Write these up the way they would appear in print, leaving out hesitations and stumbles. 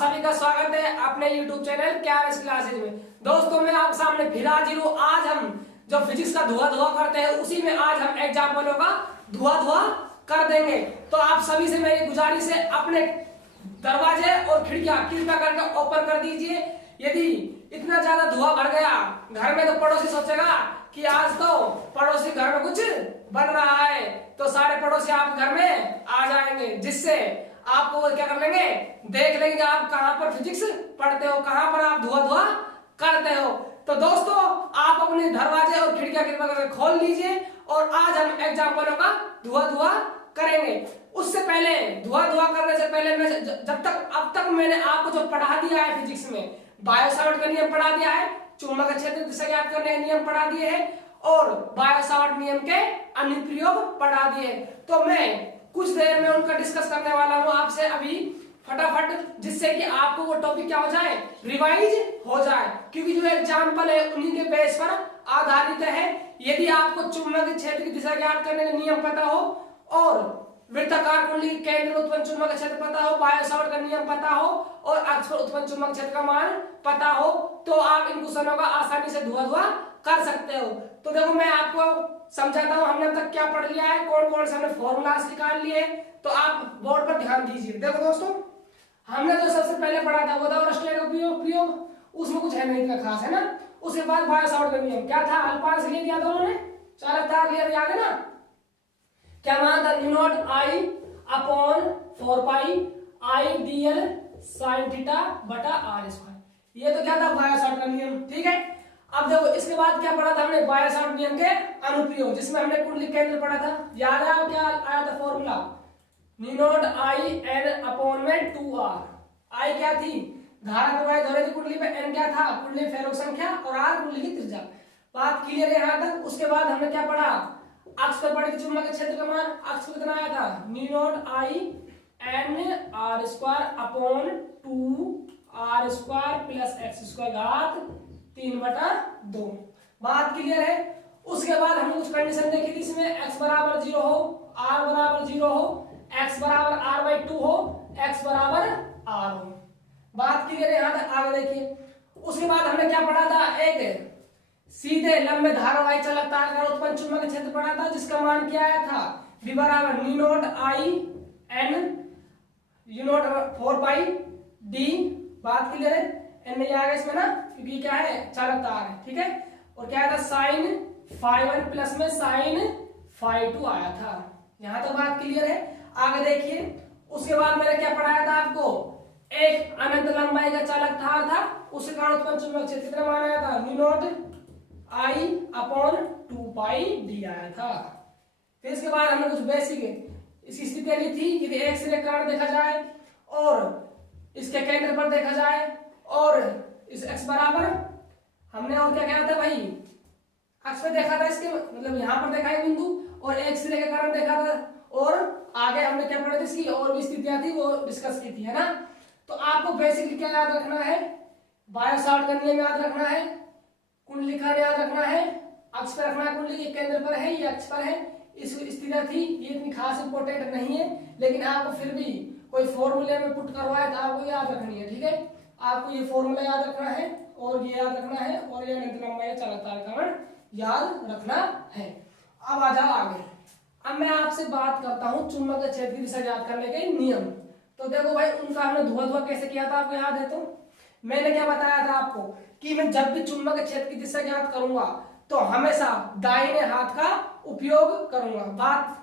सभी का स्वागत है अपने YouTube चैनल केआरएस क्लासेज में। दोस्तों मैं आप सामने फिर हाजिर हूँ। आज हम जो फिजिक्स का धुआं करते हैं उसी में आज हम एग्जाम्पलों का धुआं कर देंगे। तो आप सभी से मेरी गुजारिश है, अपने दरवाजे और खिड़कियां कृपया करके ओपन कर दीजिए। यदि इतना ज्यादा धुआं भर गया घर में तो पड़ोसी सोचेगा कि आज तो पड़ोसी घर में कुछ बन रहा है, तो सारे पड़ोसी आप घर में आ जाएंगे, जिससे आपको क्या कर लेंगे, देख लेंगे आप कहां पर फिजिक्स पढ़ते हो, कहां पर आप धुआं करते हो। तो दोस्तों आप अपने दरवाजे और खिड़कियां कृपया करके खोल लीजिए और आज हम एग्जाम्पलों का धुआं करेंगे। उससे पहले धुआं करने से पहले मैं जब तक अब तक मैंने आपको जो पढ़ा दिया है फिजिक्स में, बायो सावर्ट का नियम पढ़ा दिया है, चुंबक क्षेत्र दिशा ज्ञात करने के नियम पढ़ा दिए हैं और बायो सावर्ट नियम के अनुप्रयोग पढ़ा दिए। तो मैं कुछ देर में उनका डिस्कस करने वाला हूं आपसे अभी फटाफट, जिससे कि आपको वो टॉपिक क्या हो जाए, रिवाइज हो जाए, क्योंकि जो एग्जाम्पल है उन्हीं के बेस पर आधारित है। यदि आपको चुंबकीय क्षेत्र की दिशा ज्ञात करने का नियम पता हो और वृत्ताकार कुंडली के केंद्र में उत्पन्न चुंबकीय क्षेत्र पता हो, बायो सावर्ट का नियम पता हो और अक्ष पर उत्पन्न चुंबकीय क्षेत्र का मान पता हो, तो आप इन क्वेश्चनों का आसानी से धुआं कर सकते हो। तो देखो मैं आपको समझाता हूं हमने अब तक क्या पढ़ लिया है, कौन कौन से हमने फॉर्मूलाज निकाल लिए, तो आप बोर्ड पर ध्यान दीजिए। देखो दोस्तों हमने जो सबसे पहले पढ़ा था वो था ऑरस्टेड का प्रयोग, उसमें कुछ है नहीं इतना खास, है ना। उसके बाद बायो सावर्ट का नियम क्या था, अल्पांश ले दिया दोनों ने, चालकता लिया, याद है ना, क्या मान था, न्यू नॉट आई अपॉन 4 पाई आई डीएल साइन थीटा बटा आर स्क्वायर। ये तो क्या था, बायो सावर्ट का नियम, ठीक है। अब देखो इसके बाद क्या पढ़ा था हमने, बायो सावर्ट नियम के अनुप्रयोग, जिसमें हमने कुंडली केंद्र पढ़ा था, याद है क्या आया था formula, mu naught I N upon में 2r। आई क्या थी, धारा प्रवाहित हो रही थी कुंडली पे, एन क्या था, कुंडली में फेरों संख्या और आर कुंडली की त्रिज्या। बात क्लियर है यहां तक। उसके बाद हमने क्या पढ़ा, अक्ष पर पढ़ी थी चुंबकीय क्षेत्र का मान, अक्ष पर कितना आया था, mu naught I N R square upon 2r square plus x square घात 3/2। बात क्लियर है। उसके बाद हमने कुछ कंडीशन देखी थी इसमें, x बराबर 0 हो, r बराबर 0 हो, x बराबर r/2 हो, x बराबर r हो। बात क्लियर है यहां तक, आगे देखिए। उसके बाद हमने क्या पढ़ा था, एक सीधे लंबे धारावाही चालकता का उत्पन्न चुंबकीय क्षेत्र पढ़ा था, जिसका मान क्या आया था, v बराबर mu naught I N u naught 4 pi d। बात क्लियर है, एन में आएगा इसमें ना, क्योंकि क्या है चालक तार है, ठीक है। और क्या आया था, साइन φ1 प्लस में साइन φ2 आया था। यहां तो बात क्लियर है। आगे देखिए, उसके बाद मैंने क्या पढ़ाया था आपको, एक अनंत लंबाई का चालक तार था, उसके कारण उत्पन्न चुंबकीय क्षेत्र कितना मान आया था, न्यू नॉट आई अपॉन 2 पाई डी आया था। फिर इसके बाद हमने कुछ बेसिक इसकी स्थिति ली थी कि एक सिरे कारण देखा जाए और इसके केंद्र पर देखा जाए और इस x बराबर हमने और क्या था भाई, अक्ष पे देखा था, इसके मतलब यहाँ पर देखा है बिंदु और एक सिरे के कारण देखा था, और आगे हमने क्या पढ़ा था, इसकी और भी स्थितियां थी वो डिस्कस की थी, है ना। तो आपको बेसिकली क्या याद रखना है, बायो सावर्ट का नियम याद रखना है, कुंडली का याद रखना है, अक्ष पर रखना है, कुंडली के केंद्र पर है, ये अक्ष पर है, इस स्थितियां थी, ये इतनी खास इंपॉर्टेंट नहीं है, लेकिन आपको फिर भी कोई फॉर्मूले में पुट करवाए तो आपको याद रखनी है, ठीक है। आपको ये फॉर्मूला याद रखना है और ये याद रखना है और ये अनंत लंबाई चालकता का कारण याद रखना है। अब आ जाओ आगे। अब मैं आपसे बात करता हूं चुंबकीय क्षेत्र की दिशा ज्ञात करने के नियम। तो देखो भाई उनका हमने धुआं कैसे किया था, आपको याद है। तो मैंने क्या बताया था आपको कि मैं जब भी चुंबकीय क्षेत्र की दिशा ज्ञात करूंगा तो हमेशा दाहिने हाथ का उपयोग करूंगा। बात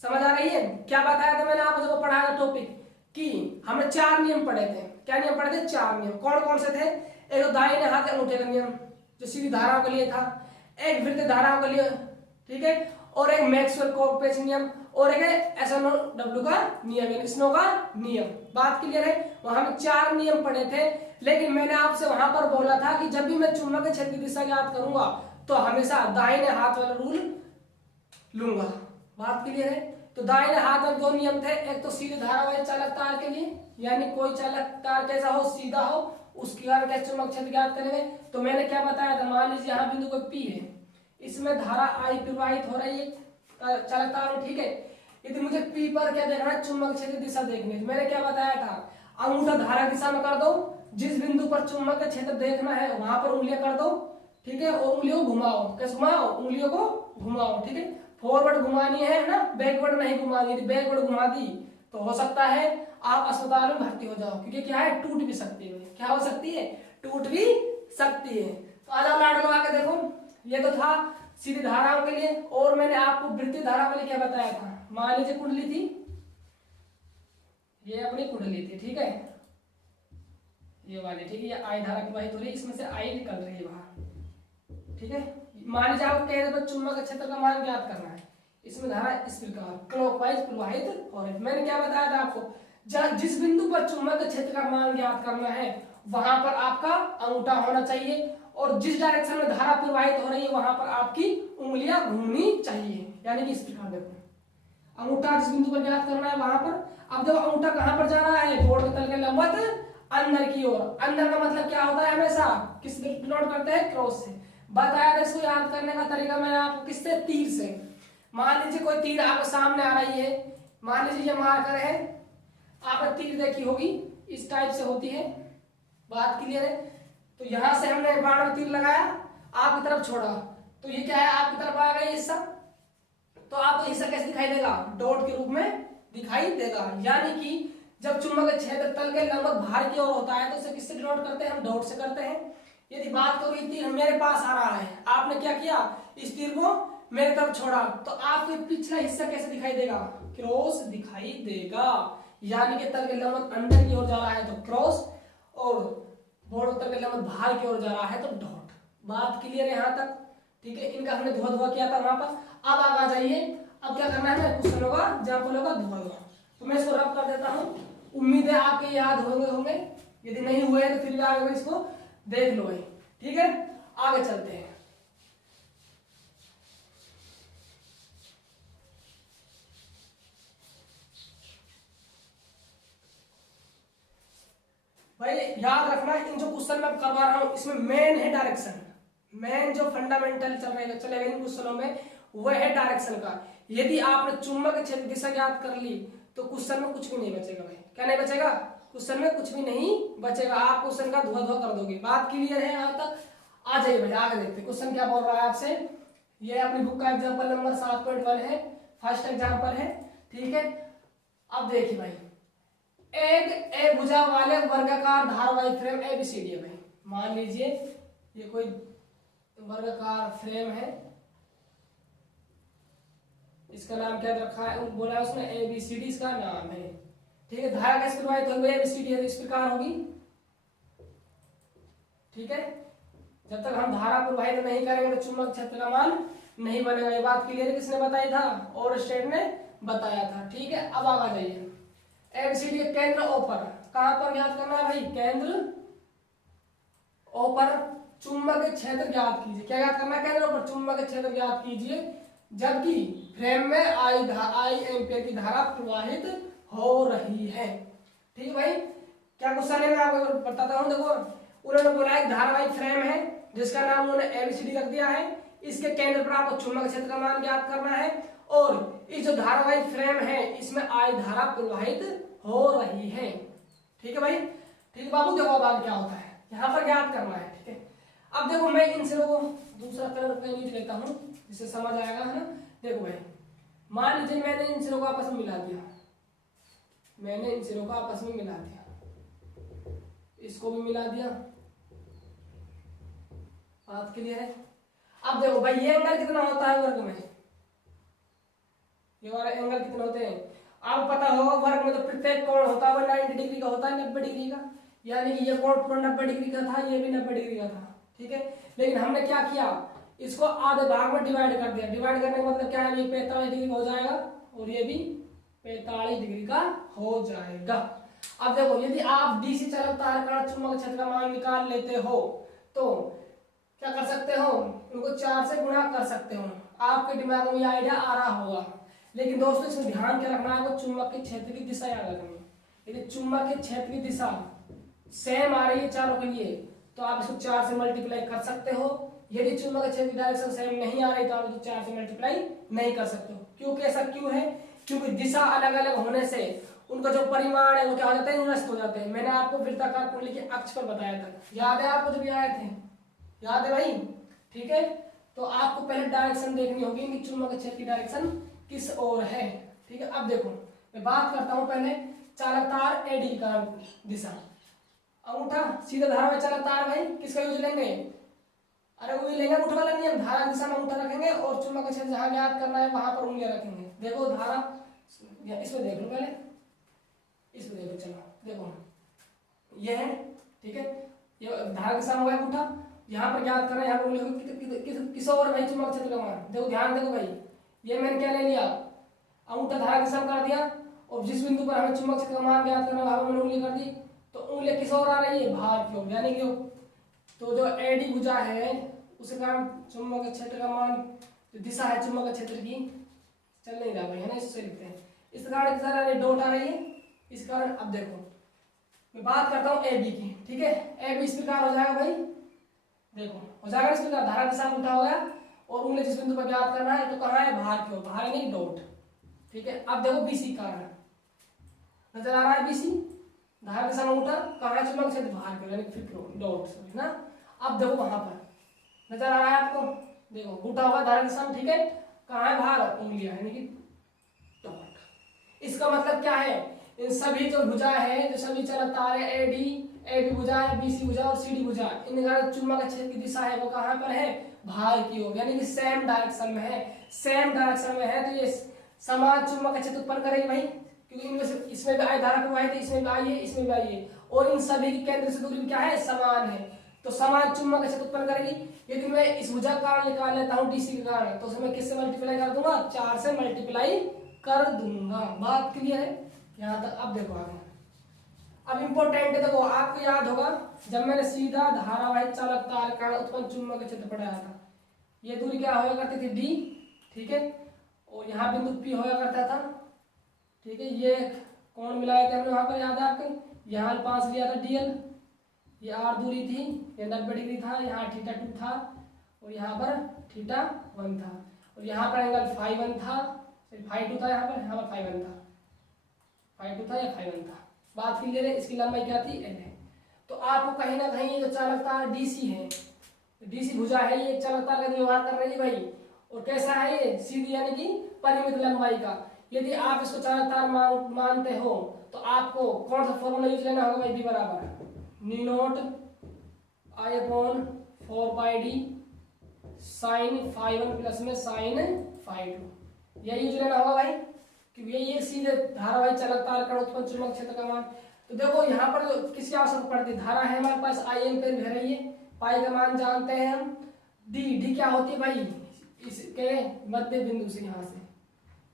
समझ आ रही है। क्या बताया था मैंने आपको जब पढ़ाया था टॉपिक, कि हमने 4 नियम पढ़े थे। क्या नियम पढ़े थे, 4 नियम। कौन कौन से थे, एक तो दाहिने हाथ के अंगूठे का नियम जो सीधी धाराओं के लिए था, एक वृत्त धाराओं के लिए, ठीक है, और एक मैक्सवेल-कोलपिट्स नियम, और एक SNO-W का नियम, स्नो का नियम। बात क्लियर है। वहां हम 4 नियम पढ़े थे, लेकिन मैंने आपसे वहां पर बोला था कि जब भी मैं चुंबकीय क्षेत्र की दिशा ज्ञात करूंगा तो हमेशा दाहिने हाथ वाला रूल लूंगा। बात क्लियर है। तो दाहिने हाथ में 2 नियम थे, एक तो सीधे धारावाही चालक तार के लिए, यानी कोई चालक तार कैसा हो, सीधा हो, उसके कारण कैसे चुंबकीय क्षेत्र ज्ञात करेंगे। तो मैंने क्या बताया था, मान लीजिए यहाँ बिंदु कोई P है, इसमें धारा I प्रवाहित हो रही है चालक तार में, ठीक है। यदि मुझे P पर क्या देखना है, चुंबकीय क्षेत्र दिशा देखनी है, मैंने क्या बताया था, अंगूठा धारा दिशा में कर दो, जिस बिंदु पर चुंबक का क्षेत्र देखना है वहां पर उंगलियां कर दो, ठीक है, और उंगलियों को घुमाओ। कैसे घुमाओ? उंगलियों को घुमाओ, ठीक है। फॉरवर्ड घुमानी है ना, बैकवर्ड नहीं घुमानी। यदि बैकवर्ड घुमा दी तो हो सकता है आप अस्पताल में भर्ती हो जाओ, क्योंकि क्या है, टूट भी सकती है। क्या हो सकती है? टूट भी सकती है। तो आज आप लाड लगा के देखो, ये तो था सीधी धाराओं के लिए। और मैंने आपको वृत्तीय धारा के लिए क्या बताया था? मान लीजिए कुंडली थी, ये अपनी कुंडली थी, ठीक है, ये वाली, ठीक है, ये आई धारा प्रवाहित हो रही है, इसमें से आई निकल रही है बाहर, ठीक है। मान लीजिए आपको कह रहे चुंबक क्षेत्र का मान ज्ञात करना है, इसमें धारा इस प्रकार क्लॉकवाइज प्रवाहित हो रही है। मैंने क्या बताया था आपको? जिस बिंदु पर चुंबक क्षेत्र का मान ज्ञात करना है वहां पर आपका अंगूठा होना चाहिए, और जिस डायरेक्शन में धारा प्रवाहित हो रही है वहां पर आपकी उंगलियां घूमनी चाहिए। यानी कि इस प्रकार देखो, अंगूठा जिस बिंदु पर ज्ञात करना है वहां पर। अब देखो अंगूठा कहां पर जा रहा है? बोर्ड के तल के लंबवत अंदर की ओर। अंदर का मतलब क्या होता है? हमेशा किस डिनोट करते हैं? क्रॉस से। बताया था इसको याद करने का तरीका मैंने आपको, किससे? तीर से। मान लीजिए कोई तीर आपके सामने आ रही है, मान लीजिए ये मार्कर है, आपने तीर देखी होगी, इस टाइप से होती है, बात क्लियर है। तो यहां से हमने बाण में तीर लगाया, आपकी तरफ छोड़ा, तो ये क्या है? आपकी तरफ आ गई हिस्सा। तो आपको हिस्सा कैसे दिखाई देगा? डॉट के रूप में दिखाई देगा। यानी कि जब चुंबक क्षेत्र तल के लंबवत बाहर की ओर होता है तो इसे किससे डिनोट करते हैं? हम डॉट से करते हैं। यदि बात करो ये तीर मेरे पास आ रहा है, आपने क्या किया? इस तीर को मेरे तरफ छोड़ा, तो आपके पिछला हिस्सा कैसे दिखाई देगा? क्रॉस दिखाई देगा। यानी कि तल के लंबवत अंदर की ओर जा रहा है तो क्रॉस, और बोर्ड तल के लंबवत बाहर की ओर जा रहा है तो डॉट। बात क्लियर है यहाँ तक? ठीक है, इनका हमने धुआं धुआं किया था वहां पर। अब आगे आ जाइए, अब क्या करना है? क्वेश्चन होगा जहां पर होगा धुआं धुआं, तो मैं इसको रब कर देता हूं। उम्मीद है आपके याद होंगे, यदि नहीं हुए तो फिर भी आगे इसको देख लो भाई, ठीक है। आगे चलते हैं। भाई याद रखना, इन जो क्वेश्चन मैं करवा रहा हूं इसमें मेन है डायरेक्शन। मेन जो फंडामेंटल चलेगा इन क्वेश्चनों में वह है डायरेक्शन का। यदि आपने चुंबक क्षेत्र दिशा ज्ञात कर ली तो क्वेश्चन में कुछ भी नहीं बचेगा भाई। क्या नहीं बचेगा? क्वेश्चन में कुछ भी नहीं बचेगा। आप क्वेश्चन का धुआं धुआं कर दोगे। बात क्लियर है यहाँ तक? आ जाइए भाई आगे देखते हैं क्वेश्चन क्या बोल रहा है आपसे। ये अपनी बुक का एग्जाम्पल नंबर 7.1 है, फर्स्ट एग्जाम्पल है, ठीक है। अब देखिए भाई, एक ए भुजा वाले वर्गाकार धारावाही फ्रेम एबीसीडी है भाई। मान लीजिए ये कोई वर्गाकार फ्रेम है, इसका नाम क्या रखा है? बोला है उसने एबीसीडी इसका नाम है, ठीक है। धारा कैसे प्रवाहित होगी? एबीसीडी है तो इस प्रकार होगी, ठीक है। जब तक हम धारा प्रवाहित नहीं करेंगे तो चुंबक क्षेत्र का मान नहीं बनेगा। ये बात क्लियर किसने बताई था? और स्टेट ने बताया था, ठीक है। अब आगे जाइए, एबीसीडी के केंद्र ओ पर, कहां पर ज्ञात करना है भाई? केंद्र ओ पर चुंबक क्षेत्र ज्ञात कीजिए। क्या ज्ञात करना है? केंद्र ओ पर चुंबक क्षेत्र ज्ञात कीजिए, जबकि फ्रेम में आई एम्पियर की धारा प्रवाहित हो रही है, ठीक है भाई। क्या क्वेश्चन है मैं आपको बताता हूं। देखो उन्होंने बोला एक धारावाहिक फ्रेम है जिसका नाम उन्होंने एबीसीडी रख दिया है। इसके केंद्र पर आपको चुंबक क्षेत्र का मान ज्ञात करना है, और इस जो धारावाहिक फ्रेम है इसमें आई धारा प्रवाहित हो रही है, ठीक है भाई। ठीक है बाबू, देखो अब आगे क्या होता है यहाँ पर ज्ञात करना है, ठीक है। अब देखो मैं इन सिरों को दूसरा कलर पेन लेता हूँ जिससे समझ आएगा, है ना। देखो भाई, मान लीजिए मैंने इन सिरों को आपस में मिला दिया, मैंने इन सिरों को आपस में मिला दिया, इसको भी मिला दिया, बात क्लियर है। अब देखो भाई ये एंगल कितना होता है वर्ग में? ये वाला एंगल कितने होते हैं आपको पता होगा। वर्ग में तो प्रत्येक कोण होता है 90 डिग्री का होता है, 90 डिग्री का। यानी कि ये कोण पूरा 90 डिग्री का था, ये भी 90 डिग्री का था, ठीक है। लेकिन हमने क्या किया, इसको आधे भाग में डिवाइड कर दिया। डिवाइड करने का मतलब क्या है? ये 45 डिग्री हो जाएगा और ये भी 45 डिग्री का हो जाएगा। अब देखो यदि आप डीसी चालक तार का चुंबक क्षेत्र का मान निकाल लेते हो तो क्या कर सकते हो? उनको 4 से गुणा कर सकते हो। आपके दिमाग में ये आइडिया आ रहा होगा, लेकिन दोस्तों इसमें ध्यान क्या रखना है आपको? चुंबक के क्षेत्र की दिशा याद रखनी है। यदि चुंबक के क्षेत्र की दिशा सेम आ रही है चारों के लिए तो आप इसको 4 से मल्टीप्लाई कर सकते हो। यदि चुंबक के क्षेत्र की डायरेक्शन सेम नहीं आ रही तो आप इसको 4 से मल्टीप्लाई नहीं कर सकते हो। क्योंकि ऐसा क्यों है? क्योंकि दिशा अलग अलग होने से उनका जो परिमाण है वो क्या हो जाता है, नष्ट हो जाते हैं। मैंने आपको वृत्ताकार कुंडली के अक्ष पर बताया था, याद है आपको जब ये आए थे, याद है भाई? ठीक है, तो आपको पहले डायरेक्शन देखनी होगी कि चुंबक क्षेत्र की डायरेक्शन किस ओर है। ठीक है, अब देखो मैं बात करता हूं पहले चालक तार एडी का दिशा। अंगूठा सीधा धारा में चालक तार भाई किसका यूज लेंगे? अरे वो लेंगे अंगूठा वाला नियम, धारा दिशा में अंगूठा रखेंगे और चुंबक क्षेत्र जहां ज्ञात करना है वहां पर उंगलियां रखेंगे। देखो धारा, इसमें देख लो पहले, इसमें देखो, चलो देखो ये है, ठीक है, ये धारा दिशा में होगा अंगूठा, यहाँ पर ज्ञात करना है, यहाँ पर उंगली किस ओर भाई चुंबक क्षेत्र का मान। देखो ध्यान देखो भाई, ये मैंने क्या ले लिया, अंगूठा धारा दिशा में कर दिया, और जिस बिंदु पर हमें चुंबक क्षेत्र का मान ज्ञात करना है वहां पर मैंने उंगली कर दी, तो उंगली किस ओर आ रही है, बाहर की ओर, यानी कि तो जो एडी भुजा है उसके कारण चुंबक क्षेत्र का मान, जो दिशा है चुंबक क्षेत्र की, चल नहीं रहा भाई, है ना, इससे लिखते हैं। इस कारण किस डॉट आ रही है, इस कारण। अब देखो मैं बात करता हूँ ए बी की, ठीक है, ए बी इस प्रकार हो जाएगा भाई, देखो हो जाएगा इस प्रकार, धारा दिशा में उठा हो गया और उंगली जिस बिंदु पर ज्ञात करना है तो कहाँ है, बाहर की ओर, बाहर नहीं डॉट। ठीक है, अब देखो बीसी कारण नजर आ रहा है, बीसी धारा दिशा में उठा, कहाँ है चुंबक क्षेत्र, बाहर की ओर, यानी फिर डॉट ना। अब देखो वहां पर नजर आ रहा है आपको, देखो उठा हुआ धारा दिशा में, ठीक है, कहाँ है, बाहर, उंगलियां यानी कि डॉट। इसका मतलब क्या है, इन सभी जो भुजा है, जो सभी चालक तार है, ए बी भुजा है, बी सी भुजा और सी डी भुजा, इनका चुंबक क्षेत्र की दिशा है वो कहाँ पर है, बाहर की ओर, यानी कि सेम डायरेक्शन में है। सेम डायरेक्शन में है तो ये समान चुंबक क्षेत्र उत्पन्न करेगी भाई, क्योंकि इनमें से इसमें भी आई धारा प्रवाहित है, इसमें भी आई है, इसमें भी आई है, और इन सभी की केंद्र से दूरी क्या है, समान है, तो समान चुंबक क्षेत्र उत्पन्न करेगी। यदि मैं इस भुजा का कारण निकाल लेता हूँ डीसी के कारण, तो उसमें किससे मल्टीप्लाई कर दूंगा, 4 से मल्टीप्लाई कर दूंगा। बात क्लियर है यहाँ तक? अब देखो आगे, अब इंपॉर्टेंट है, देखो आपको याद होगा जब मैंने सीधा धारावाहिक चालक तार का उत्पन्न चुंबक क्षेत्र पढ़ाया था, ये दूरी क्या होया करती थी, डी, ठीक है, और यहाँ बिंदु पी होया करता था, ठीक है, ये कोण मिलाया था हमने वहां पर, याद है आपके, यहाँ 5 लिया था डीएल, ये आर दूरी थी, ये 90 डिग्री था, यहाँ थीटा 2 था और यहाँ पर थीटा 1 था, और यहाँ पर एंगल फाई 1 था, फाई 2 था, यहाँ पर फाई 1 था, फाई 2 था या फाई 1 था। बात क्लियर है? इसकी लंबाई क्या थी, एल है। तो आपको कहीं ना कहीं ये जो चालक तार डीसी है, डीसी भुजा है, ये चालक तार का व्यवहार कर रही है भाई, और कैसा है ये, सीधी यानी कि परिमित लंबाई का। यदि आप इसको चालक तार मानते हो तो आपको कौन सा फॉर्मूला यूज लेना होगा भाई, बी बराबर न्यू नोट आई अपॉन 4 पाई डी साइन फाई 1 प्लस में साइन फाई 2, यही यूज लेना होगा भाई, क्योंकि ये सीधे धारावाहिक चालक तार का उत्पन्न चुंबक क्षेत्र का मान। तो देखो यहाँ पर किसकी आवश्यकता पड़ती है, धारा है हमारे पास, आई एम्पीयर बह रही है, पाई का मान जानते हैं हम, डी क्या होती है भाई, इसके मध्य बिंदु से यहाँ से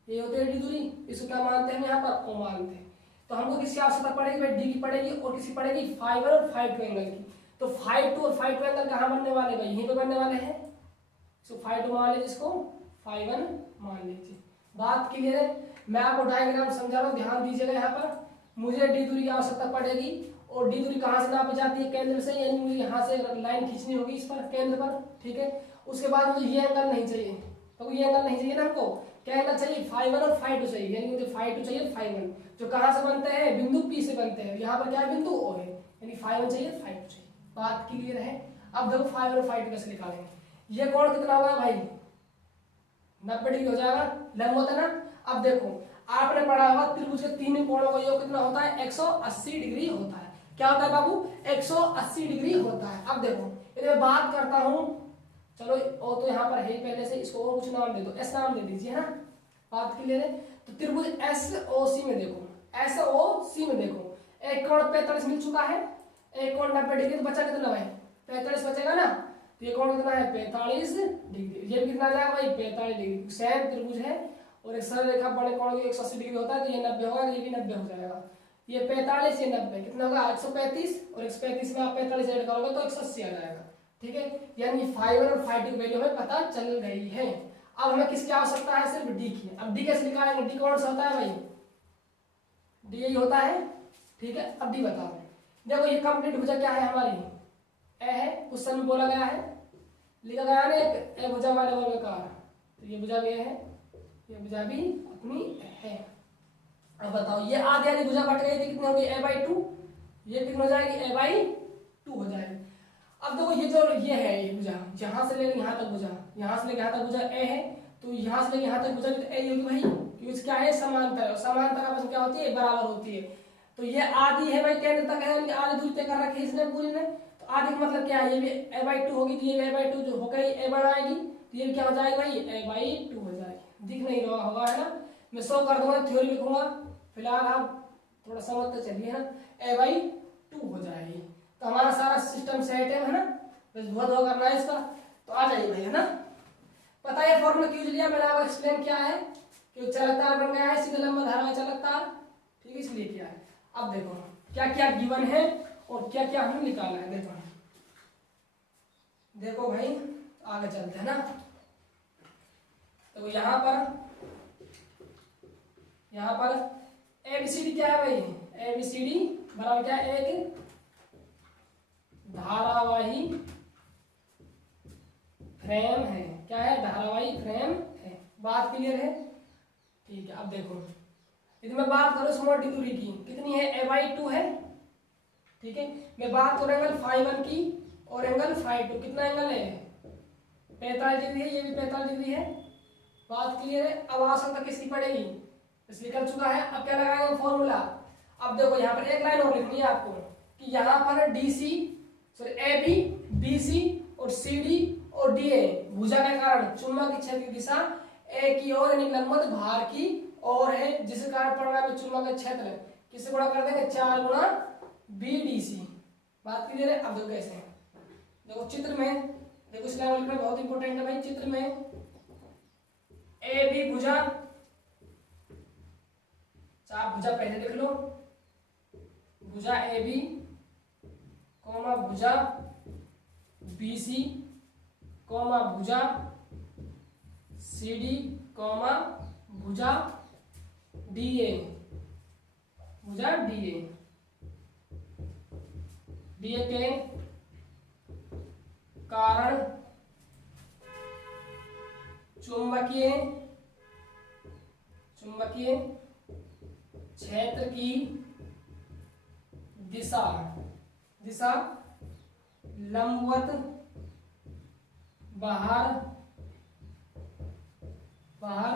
ये होती है डी दूरी, इसको क्या मानते हैं यहाँ पर, ओ मानते हैं। तो हमको किसकी आवश्यकता पड़ेगी भाई, डी की पड़ेगी, और किसकी पड़ेगी, फाई 1 और फाई 2 एंगल की। तो फाई 2 और फाई 2 एंगल कहाँ बनने वाले भाई, यहीं पे बनने वाले हैं, इसको फाई 2 मान लीजिए, इसको फाई 1 मान लीजिए। बात क्लियर है? मैं आपको डायग्राम समझा रहा हूँ, ध्यान दीजिएगा। यहाँ पर मुझे डी दूरी की आवश्यकता पड़ेगी, और डी दूरी कहाँ से नापी जाती है, केंद्र से, यानी मुझे यहाँ से लाइन खींचनी होगी इस पर, केंद्र पर, ठीक है। उसके बाद मुझे ये एंगल नहीं चाहिए, तो ये एंगल नहीं चाहिए ना हमको, क्या एंगल चाहिए, फाई 1 और फाई 2 चाहिए, यानी मुझे फाई 2 चाहिए, फाई 1, जो कहाँ से बनते हैं, बिंदु पी से बनते हैं, यहाँ पर क्या बिंदु ओ है, यानी फाई 1 चाहिए, फाई 2 चाहिए। बात क्लियर है? अब देखो फाई 1 और फाई 2 कैसे निकालेंगे। ये कोण कितना होगा भाई, 90 डिग्री हो जाएगा, लंब होता है ना। अब देखो आपने पढ़ा होगा त्रिभुज के तीन कोणों का योग कितना होता है, 180 डिग्री होता है। क्या होता है बाबू, 180 डिग्री होता है। अब देखो यदि मैं बात करता हूं, चलो और तो यहाँ पर है पहले से, इसको और कुछ नाम दे दो, एस नाम दे दीजिए, है ना। बात क्लियर है? तो त्रिभुज एस ओ सी में देखो, एस ओ सी में देखो, एक कोण 45 मिल चुका है, एक कोण 90 डिग्री, तो बचा कितना भाई, 45 बचेगा ना। तो ये कोण कितना है, 45 डिग्री, ये कितना आ जाएगा भाई, 45 डिग्री। सेम त्रिभुज है और एक सरल रेखा बड़े कोण की 180 डिग्री होता है, तो ये 90 होगा, ये भी 90 हो जाएगा। ये 45, ये 90 कितना होगा, 135, और 135 में आप 45 ऐड करोगे तो 180 आ जाएगा, ठीक है। यानी फाई 1 और फाई 2 की वैल्यू हमें पता चल गई है। अब हमें किसकी आवश्यकता है, सिर्फ डी की। अब डी कैसे निकालेंगे, डी कौन सा होता है भाई, डी यही होता है, ठीक है। अब डी बताओ, देखो ये कंप्लीट भुजा क्या है हमारी, ए है, क्वेश्चन में बोला गया है, लिखा गया है ना, ए भुजा वाले वर्गाकार, तो ये भुजा भी है, ये भुजा भी अपनी है। अब बताओ ये आधी आधी भुजा बट गई थी, कितनी होगी a/2, ये कितनी हो जाएगी a/2 हो जाएगी। अब देखो ये जो ये है ये भुजा, जहां से लेके यहाँ तक भुजा, यहाँ से लेके यहाँ तक भुजा a है, तो यहाँ से लेके यहाँ तक भुजा भी a होगी भाई, क्योंकि क्या है समांतर, और समांतर आपस में क्या होती है, बराबर होती है। तो ये आधी है भाई, केंद्र तक है, आधी दूरी तय कर रखी है इसने पूरी ने, तो आधी का मतलब क्या है, ये भी a/2 होगी, तो ये भी a/2 जो होकर a बनाएगी, तो ये क्या हो जाएगी भाई, a/2 हो जाएगी। दिख नहीं रहा होगा है ना, मैं शो कर दूंगा, थ्योरी लिखूंगा, फिलहाल आप थोड़ा समझते चलिए ना, a/2 हो जाएगी। तो हमारा सारा सिस्टम सेट है ना, बस धुआं धुआं करना है इसका, तो आ जाइए भाई है ना। पता है फॉर्मूला क्यों लिया मैंने, आपको एक्सप्लेन किया है कि चालकतार बन गया है सीधे लंबा धारा चालकतार, ठीक है, इसलिए किया है। अब देखो क्या क्या गिवन है और क्या क्या हमने निकाला है, देखो देखो भाई आगे चलते हैं ना। तो यहाँ पर एबीसीडी क्या है भाई, एबीसीडी बराबर क्या है, एक धारावाही फ्रेम है, क्या है, धारावाही फ्रेम है। बात क्लियर है, ठीक है। अब देखो यदि मैं बात करूं स्मॉल डी दूरी की, कितनी है, a/2 है, ठीक है। मैं बात करूं एंगल φ1 की और एंगल φ2, कितना एंगल है, 45 डिग्री है, ये भी 45 डिग्री है। बात क्लियर है। अब आवश्यकता किसकी पड़ेगी, इसलिए कर चुका है। अब क्या लगाएंगे फॉर्मूला, अब देखो यहाँ पर एक लाइन और लिखनी है आपको कि यहाँ पर डीसी सॉरी AB BC और CD और DA भुजा के कारण चुंबक क्षेत्र की दिशा A की ओर यानी लंबवत भार की ओर है, जिस कारण परिणामी चुंबक क्षेत्र किससे गुणा कर देंगे, 4 गुणा BDC। बात क्लियर है। अब देखो कैसे है, देखो चित्र में देखो, इस लाइन लिखना बहुत इंपॉर्टेंट है भाई। चित्र में AB भुजा, आप भुजा पहले लिख लो, भुजा AB कॉमा भुजा BC कॉमा भुजा CD कॉमा भुजा DA, भुजा DA, DA के कारण चुंबकीय क्षेत्र की दिशा लंबवत बाहर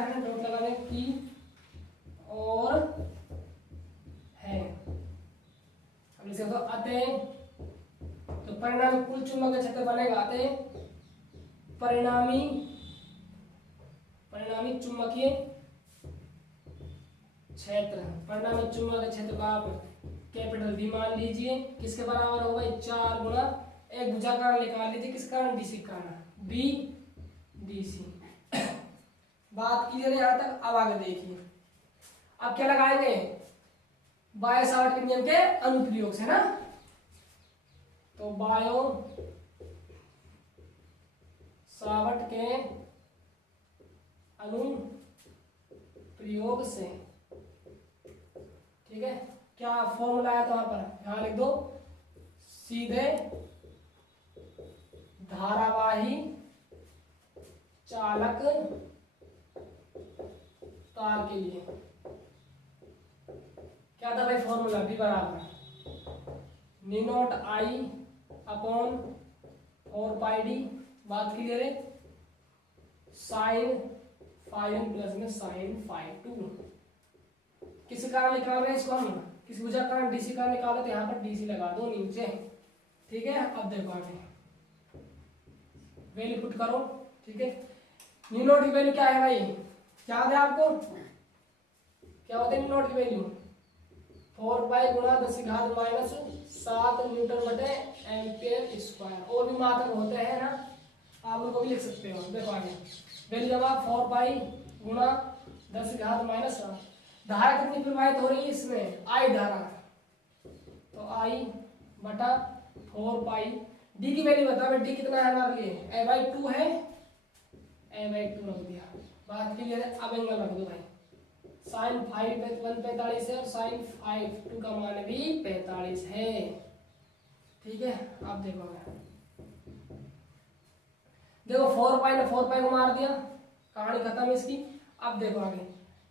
है, डॉट लगाने की और है। अब लिख सकते हो अतः, तो परिणामी कुल चुंबकीय क्षेत्र बनेगा अतः परिणामी चुंबकीय क्षेत्र, परिणामी चुंबकीय क्षेत्र का आप कैपिटल V मान लीजिए, किसके बराबर होगा, 4 गुणा एक भुजा कारण निकाल लीजिए, किस कारण, DC कारण, BDC। बात क्लियर है यहाँ तक। अब आगे देखिए, अब क्या लगाएंगे, बायो सावर्ट के नियम के अनुप्रयोग से ना, तो बायो सावर्ट के अनुप्रयोग से, ठीक है। क्या फॉर्मूला आया था वहां पर, यहां लिख दो, सीधे धारावाही चालक तार के लिए क्या था भाई फॉर्मूला, V बराबर mu not I upon 4πD। बात क्लियर है। साइन φ1 प्लस में साइन φ2, किस कारण निकाल रहे हैं इसको हम, किस भुजा कारण, DC कारण निकालो, तो यहाँ पर DC लगा दो नीचे, ठीक है। अब देखो आगे वैल्यू पुट करो, ठीक है। न्यू नोट की वैल्यू क्या है भाई, याद है आपको, क्या होता है न्यू नोट की वैल्यू, 4π गुणा 10⁻⁻7 न्यूटन बटे एम्पियर स्क्वायर। और भी मात्रक होते हैं ना, आप उनको भी लिख सकते हो। देखो आगे वैल्यू जब आप 4π गुणा 10⁻⁻7, धारा कितनी प्रवाहित हो रही है इसमें, I धारा, तो I बटा 4π। D की वैल्यू बता, D कितना है हमारे लिए, a/2 है, a/2 रख दिया। बात क्लियर है। अब एंगल रख दो भाई, साइन φ1 45 है और साइन φ2 का मान भी 45 है, ठीक है। अब देखो 4π ने 4π को मार दिया, कहानी खत्म इसकी। अब देखो आगे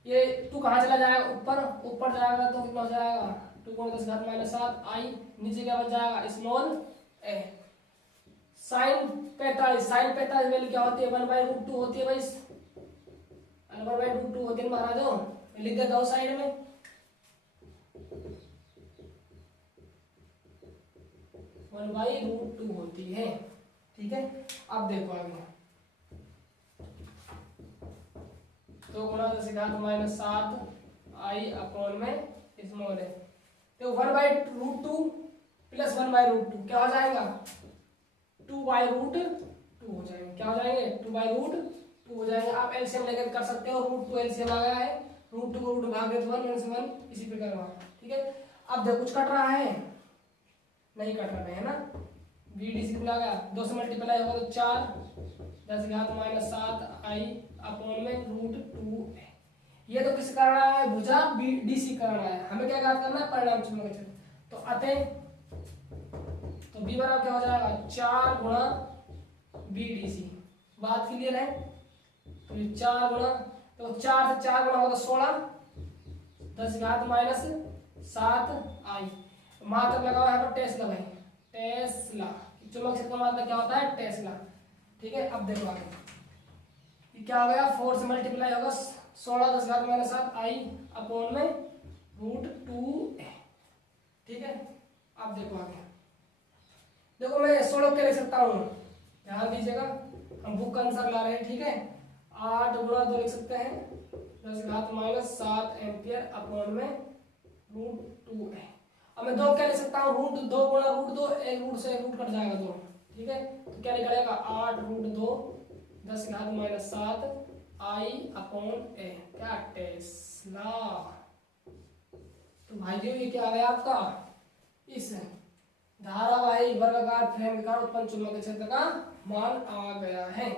ये 2 कहाँ चला जाएगा, ऊपर, ऊपर जाएगा तो कितना हो जाएगा 2 गुणा 10 घात माइनस 7 आई, नीचे क्या बच जाएगा स्मॉल ए। साइन 45 वैल्यू क्या होती है 1/√2 होती है भाई, 1/√2 होती है महाराजों, लिख देता हूँ साइड में। वन बाई रूट 2 होती है, ठीक है। अब देखो आगे 2 गुणा 10 घात माइनस 7 आई अपॉन में स्मॉल है, तो 1/√2 प्लस 1/√2 क्या हो जाएगा 2/√2 हो जाएंगे, क्या हो जाएंगे 2/√2 हो जाएंगे। आप एलसीएम लेकर कर सकते हो, √2 एलसीएम आ गया है, √2 को √2 भाग दे तो 1 से 1 इसी प्रकार हुआ, ठीक है। अब देखो कुछ कट रहा है, नहीं कट रहा है ना, BD से आ गया 2 से मल्टीप्लाई होगा तो 4 10 घात माइनस 7 आई अपॉन में √2 है। ये तो किस कर रहा है भुजा BDC कर रहा है, हमें क्या ज्ञात करना है परिणाम चिन्ह का, तो अतः तो B बराबर क्या हो जाएगा 4 गुणा BDC, बात क्लियर है। तो ये 4 गुणा, तो 4 से 4 गुणा होगा तो 16 10 घात माइनस 7 आई, मात्रक लगाओ यहाँ पर टेस्ला भाई, टेस्ला चुंबक क्षेत्र का मात्रक क्या होता है टेस्ला, ठीक है। अब देखो आगे ये क्या हो गया 4 से मल्टीप्लाई होगा 16 10 घात माइनस 7 आई अपॉन में √2 है, ठीक है। अब देखो आगे, देखो मैं 16 क्या लिख सकता हूँ, ध्यान दीजिएगा हम बुक का आंसर ला रहे हैं, ठीक है। 8 गुणा 2 लिख सकते हैं 10 घात माइनस 7 एम्पियर अपॉन में √2 है। अब मैं 2 क्या लिख सकता हूँ √2 गुणा √2, एक रूट से एक रूट कट जाएगा 2, ठीक है। तो क्या निकलेगा 8 √2 10 घात माइनस 7 आई अपॉन ए, क्या टेस्ला। तो भाई ये क्या आ गया आपका, इस धारावाही वर्गाकार फ्रेम के कारण उत्पन्न चुंबकीय क्षेत्र का मान आ गया है।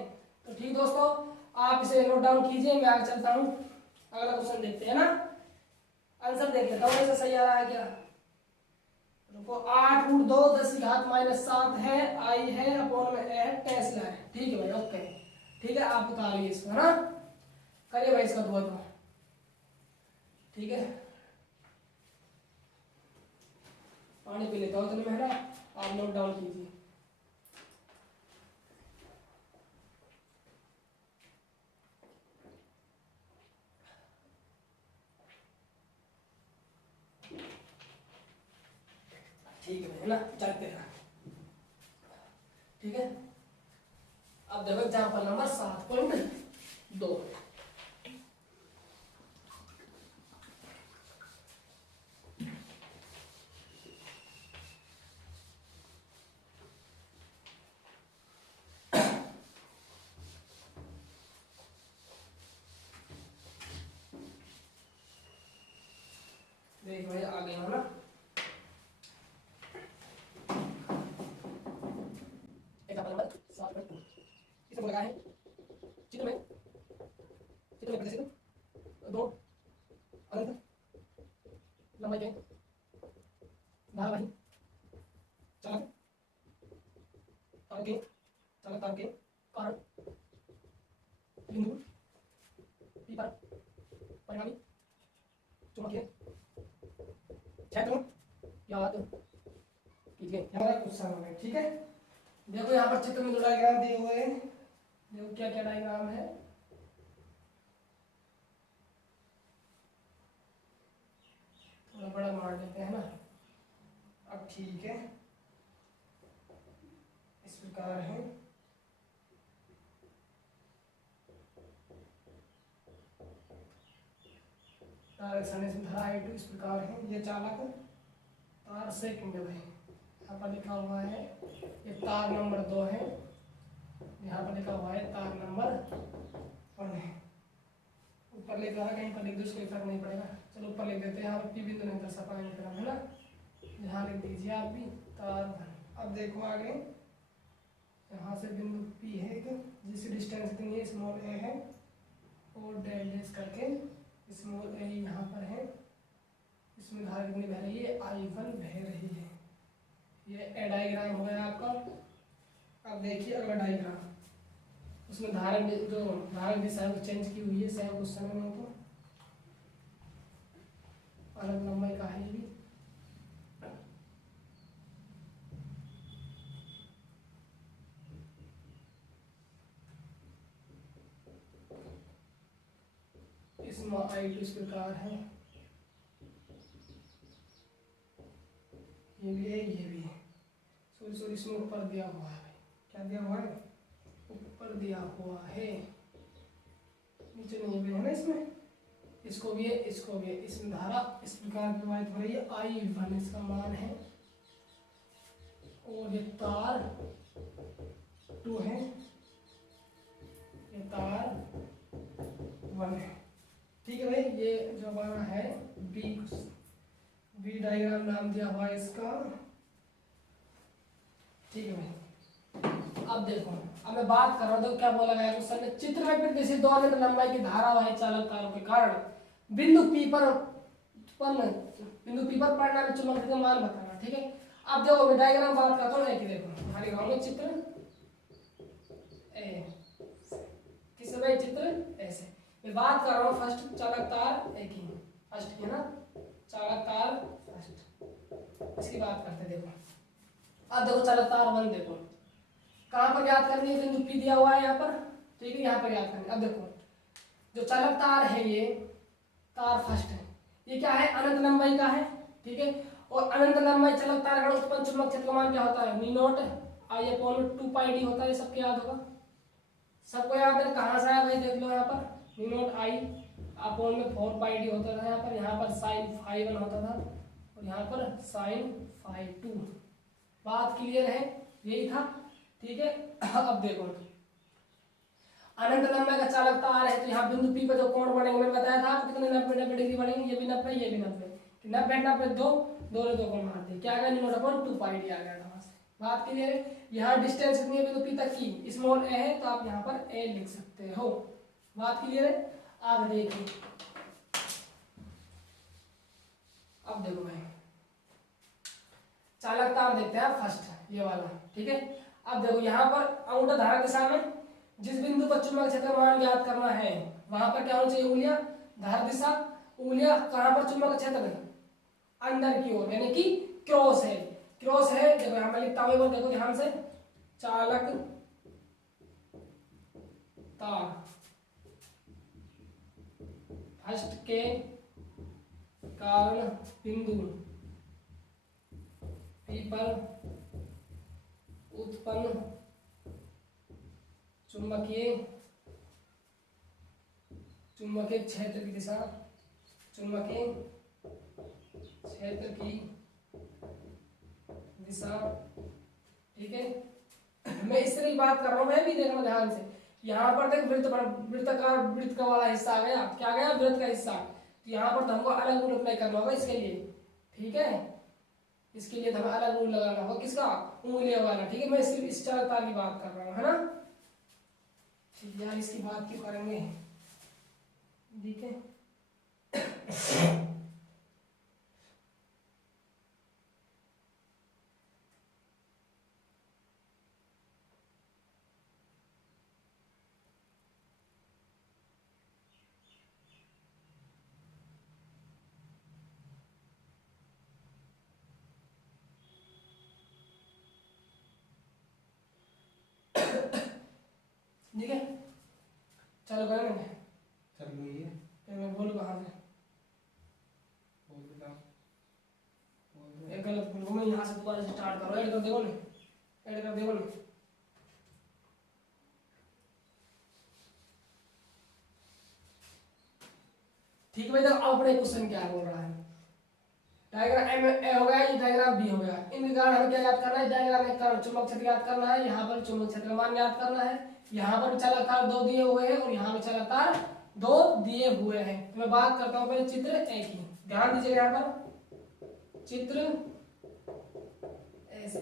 तो ठीक दोस्तों, आप इसे नोट डाउन कीजिए, मैं आगे चलता हूँ, अगला क्वेश्चन देखते हैं ना। आंसर देख लेता हूँ, ऐसा सही आ रहा है क्या, रुको 8 √2 10 घात माइनस 7 है, आई है अपॉन में ए है, टेस्ला है, ठीक है भाई ओके, ठीक है। आप उतारिए इसको, है ना, करिए भाई इसका दुआ तो, ठीक है। पानी पी लेता हूँ तो मैं, है ना, आप नोट डाउन कीजिए। ठीक है भाई, है ना, चलते हैं, ठीक है। अब देखो एग्जाम्पल नंबर 7.2, देख भाई आ गया ना, एग्जाम्पल नंबर 7.2 इसमें लगा है चित्र में प्रतिशत 2 अनंत लंबाई के धारावाही चालक तार के कारण बिंदु P पर परिणामी चुंबकीय क्षेत्र याद कीजिए, हमारा क्वेश्चन है, ठीक है। देखो यहाँ पर चित्र में दो डायग्राम दिए हुए हैं, देखो क्या क्या डायग्राम है, थोड़ा बड़ा मार देते हैं ना। अब ठीक है, इस प्रकार है, धारा I2 इस प्रकार है, ये चालक तार सेकंड है भाई, यहाँ पर लिखा हुआ है ये तार नंबर 2 है, यहाँ पर लिखा हुआ है तार नंबर 1 है, ऊपर लिख रहा है कहीं पर लिख दो, उसको फर्क नहीं पड़ेगा, चलो ऊपर लिख देते हैं, यहाँ पर P बिंदु नहीं दर्शा पाएंगे फिर हम, है ना, यहाँ लिख दीजिए आप भी तार 1। अब देखो आगे, यहाँ से बिंदु P है जिसकी डिस्टेंस इतनी है, स्मॉल a है, और डैश करके स्मॉल a यहाँ पर है, इसमें धारा कितनी बह रही है I1 बह रही है, ये ए डायग्राम हो गया आपका। अब देखिए अगला डायग्राम, उसमें धारा जो धारा दिशा है वो चेंज की हुई है, सेम क्वेश्चन में तो अनंत लंबाई का है ये भी। इसमें I2 इस प्रकार है, ये भी है, ये भी है। सॉरी इसमें ऊपर दिया हुआ है, क्या दिया हुआ है, ऊपर दिया हुआ है, नीचे नहीं भी है ना इसमें। इसको भी है, इसको भी है। इसमें धारा इस प्रकार प्रवाहित हो रही है, I1 इसका मान है, और ये तार 2 है, ये तार 1 है। ठीक है भाई, ये जो हमारा है बी डायग्राम नाम दिया हुआ है इसका। ठीक है भाई, अब देखो, अब मैं बात कर रहा हूँ, क्या बोला गया क्वेश्चन में, चित्र में फिर किसी 2 अनंत लंबाई की धारावाही चालक तारों के कारण बिंदु P पर पड़ने में चुंबक का मान बताना। ठीक है, अब देखो मैं डायग्राम बात करता हूँ, कि देखो खाली गाँव चित्र किस भाई, चित्र ऐसे मैं बात कर रहा हूँ। फर्स्ट चालक तार एक ही, फर्स्ट है ना, चालक तार फर्स्ट, इसकी बात करते। देखो अब देखो चालक तार 1, देखो कहाँ पर याद करनी है, बिंदु P दिया हुआ है यहाँ पर। ठीक है, यहाँ पर याद करनी। अब देखो जो चालक तार है, ये तार फर्स्ट है, ये क्या है, अनंत लंबाई का है। ठीक है, और अनंत लंबाई चालक तार का उत्पन्न चुंबक क्षेत्र का मान क्या होता है, V0 I/2πd होता है। सबको याद होगा, सबको याद है। कहाँ से आया भाई, देख लो यहाँ पर V0 I/4πd होता था यहाँ पर sin φ1 होता था, और यहाँ पर sin φ2। बात क्लियर है, यही था। ठीक है, अब देखो अनंत लंबाई का चालक तार है, तो यहाँ बिंदु P पर जो कोण बनेंगे, मैंने बताया था आपको कितने 90 डिग्री बनेंगे, ये भी 90, ये भी 90, 90 2 2 को मार दे, क्या आ गया, 0/2πd आ गया था। बात क्लियर है। यहाँ डिस्टेंस कितनी है बिंदु P तक की, स्मॉल a है, तो आप यहाँ पर a लिख सकते हो। बात क्लियर है। आगे देखिए, अब देखो भाई चालक तार देखते हैं फर्स्ट, ये वाला। ठीक है, अब देखो यहाँ पर अंगूठा धारा दिशा में जिस बिंदु पर चुंबक क्षेत्र का मान ज्ञात करना है, वहां पर क्या होना चाहिए, उंगलियां धारा दिशा, उंगलियां कहां पर, चुंबक क्षेत्र में अंदर की ओर, यानी कि क्रॉस है, क्रॉस है। देखो यहाँ मैं लिखता हूँ, देखो ध्यान से, चालक तार फर्स्ट के कारण बिंदु P पर उत्पन्न चुंबकीय क्षेत्र की दिशा, चुंबकीय क्षेत्र की दिशा। ठीक है, मैं इस तरह की बात कर रहा हूं, मैं भी देखना ध्यान से। यहाँ पर देख वृत्त का वाला हिस्सा आ गया, क्या गया, वृत्त का हिस्सा। तो यहाँ पर तो हमको अलग रूल अप्लाई करना होगा इसके लिए। ठीक है, इसके लिए हमें अलग रूल लगाना होगा, किसका, उंगलियों वाला। ठीक है, मैं सिर्फ इस चालक तार की बात कर रहा हूँ, है ना। ठीक यार, इसकी बात क्यों करेंगे, ठीक है। ठीक है, चलो करेंगे, चलो ये मैं बोलूँ कहाँ से, एक गलत बोलूँ मैं, यहाँ से दोबारा से स्टार्ट करो, ऐड कर देखो ना, ऐड कर देखो ना। ठीक है भाई, अब अपने क्वेश्चन क्या बोल रहा है, डायग्राम ए हो गया, ये डायग्राम बी हो गया। इनके कारण हमें क्या याद करना है, डायग्राम एक कारण चुंबक क्षेत्र याद करना है, यहाँ पर चुंबक क्षेत्र मान याद करना है, यहाँ पर चालक तार 2 दिए हुए हैं, और यहाँ पर चालक तार 2 दिए हुए हैं। तो मैं बात करता हूँ पहले चित्र एक ही, ध्यान दीजिएगा यहाँ पर चित्र ऐसे।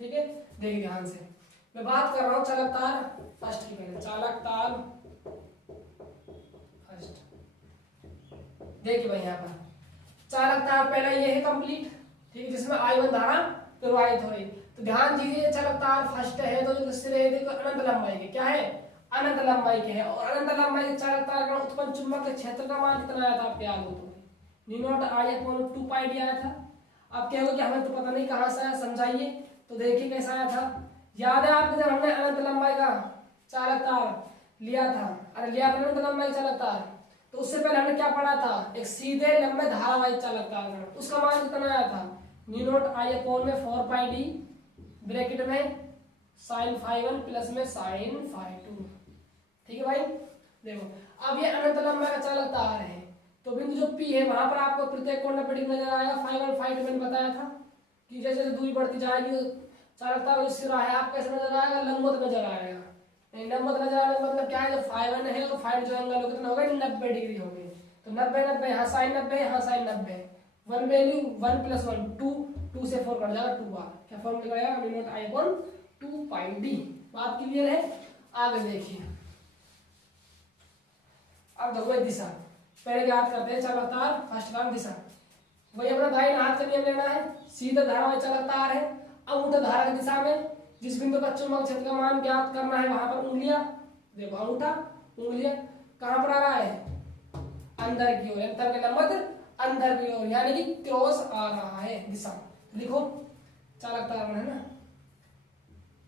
ठीक है, देखिए ध्यान से, मैं बात कर रहा हूँ चालक तार फर्स्ट की, पहले चालक तार फर्स्ट। देखिए भाई यहाँ पर चालक तार पहला ये है कंप्लीट, ठीक है, जिसमें I1 धारा प्रवाहित हो रही। तो ध्यान दीजिए, चालक तार फर्स्ट है, तो जो सिरे देखो अनंत लंबाई के, क्या है, अनंत लंबाई के है, और अनंत लंबाई के चालक तार का उत्पन्न चुंबक क्षेत्र का मान कितना आया था, आपको याद हो तो न्यू नॉट आई अपॉन 2 पाई डी आया था। अब क्या होगा कि हमें तो पता नहीं कहाँ से आया, समझाइए। तो देखिए कैसा आया था, याद है आपको जब हमने अनंत लंबाई का चालक तार लिया था, अरे लिया था अनंत लंबाई चालक तार, तो उससे पहले हमने क्या पढ़ा था, एक सीधे लंबे धारावाहिक चालक तार, उसका मान कितना आया था, न्यू नॉट आई अपॉन में 4 पाई डी ब्रैकेट में साइन फाई 1 प्लस में साइन फाई 2। ठीक है भाई, देखो अब ये अनंत लंबाई का चालक तार है, तो बिंदु जो P है वहां पर आपको प्रत्येक कोण नजर आएगा। फाई 1 फाई 2 मैंने बताया था कि जैसे जैसे दूरी बढ़ती जाएगी चालक तार सिरा है आप कैसे नजर आएगा, लंबवत नजर आएगा। नहीं लंबवत नजर आने का मतलब क्या है, जो फाई 1 है और फाई जो एंगल कितना होगा 90 डिग्री हो गए, तो 90 90 यहाँ साइन 90 यहाँ साइन 90, वन वैल्यू 1 प्लस 1 2, 2 से 4 कट जाएगा 2 बार, क्या फॉर्मूला निकलेगा mu not I upon 2 pi D. बात क्लियर है, आगे देखिए। अब देखो दिशा पहले याद करते हैं, चालक तार फर्स्ट काम दिशा, वही अपना दाहिने हाथ का नियम लेना है, सीधा धारावाहिक चालक तार है, अंगूठा धारा की दिशा में जिस बिंदु पर चुंबक क्षेत्र का मान ज्ञात करना है वहां पर उंगलियां, देखो अंगूठा उंगलियां कहां पर आ रहा है, अंदर की ओर, अंतर के लंबवत अंदर की ओर, यानी कि क्रॉस आ रहा है दिशा। लिखो चालक तार है ना,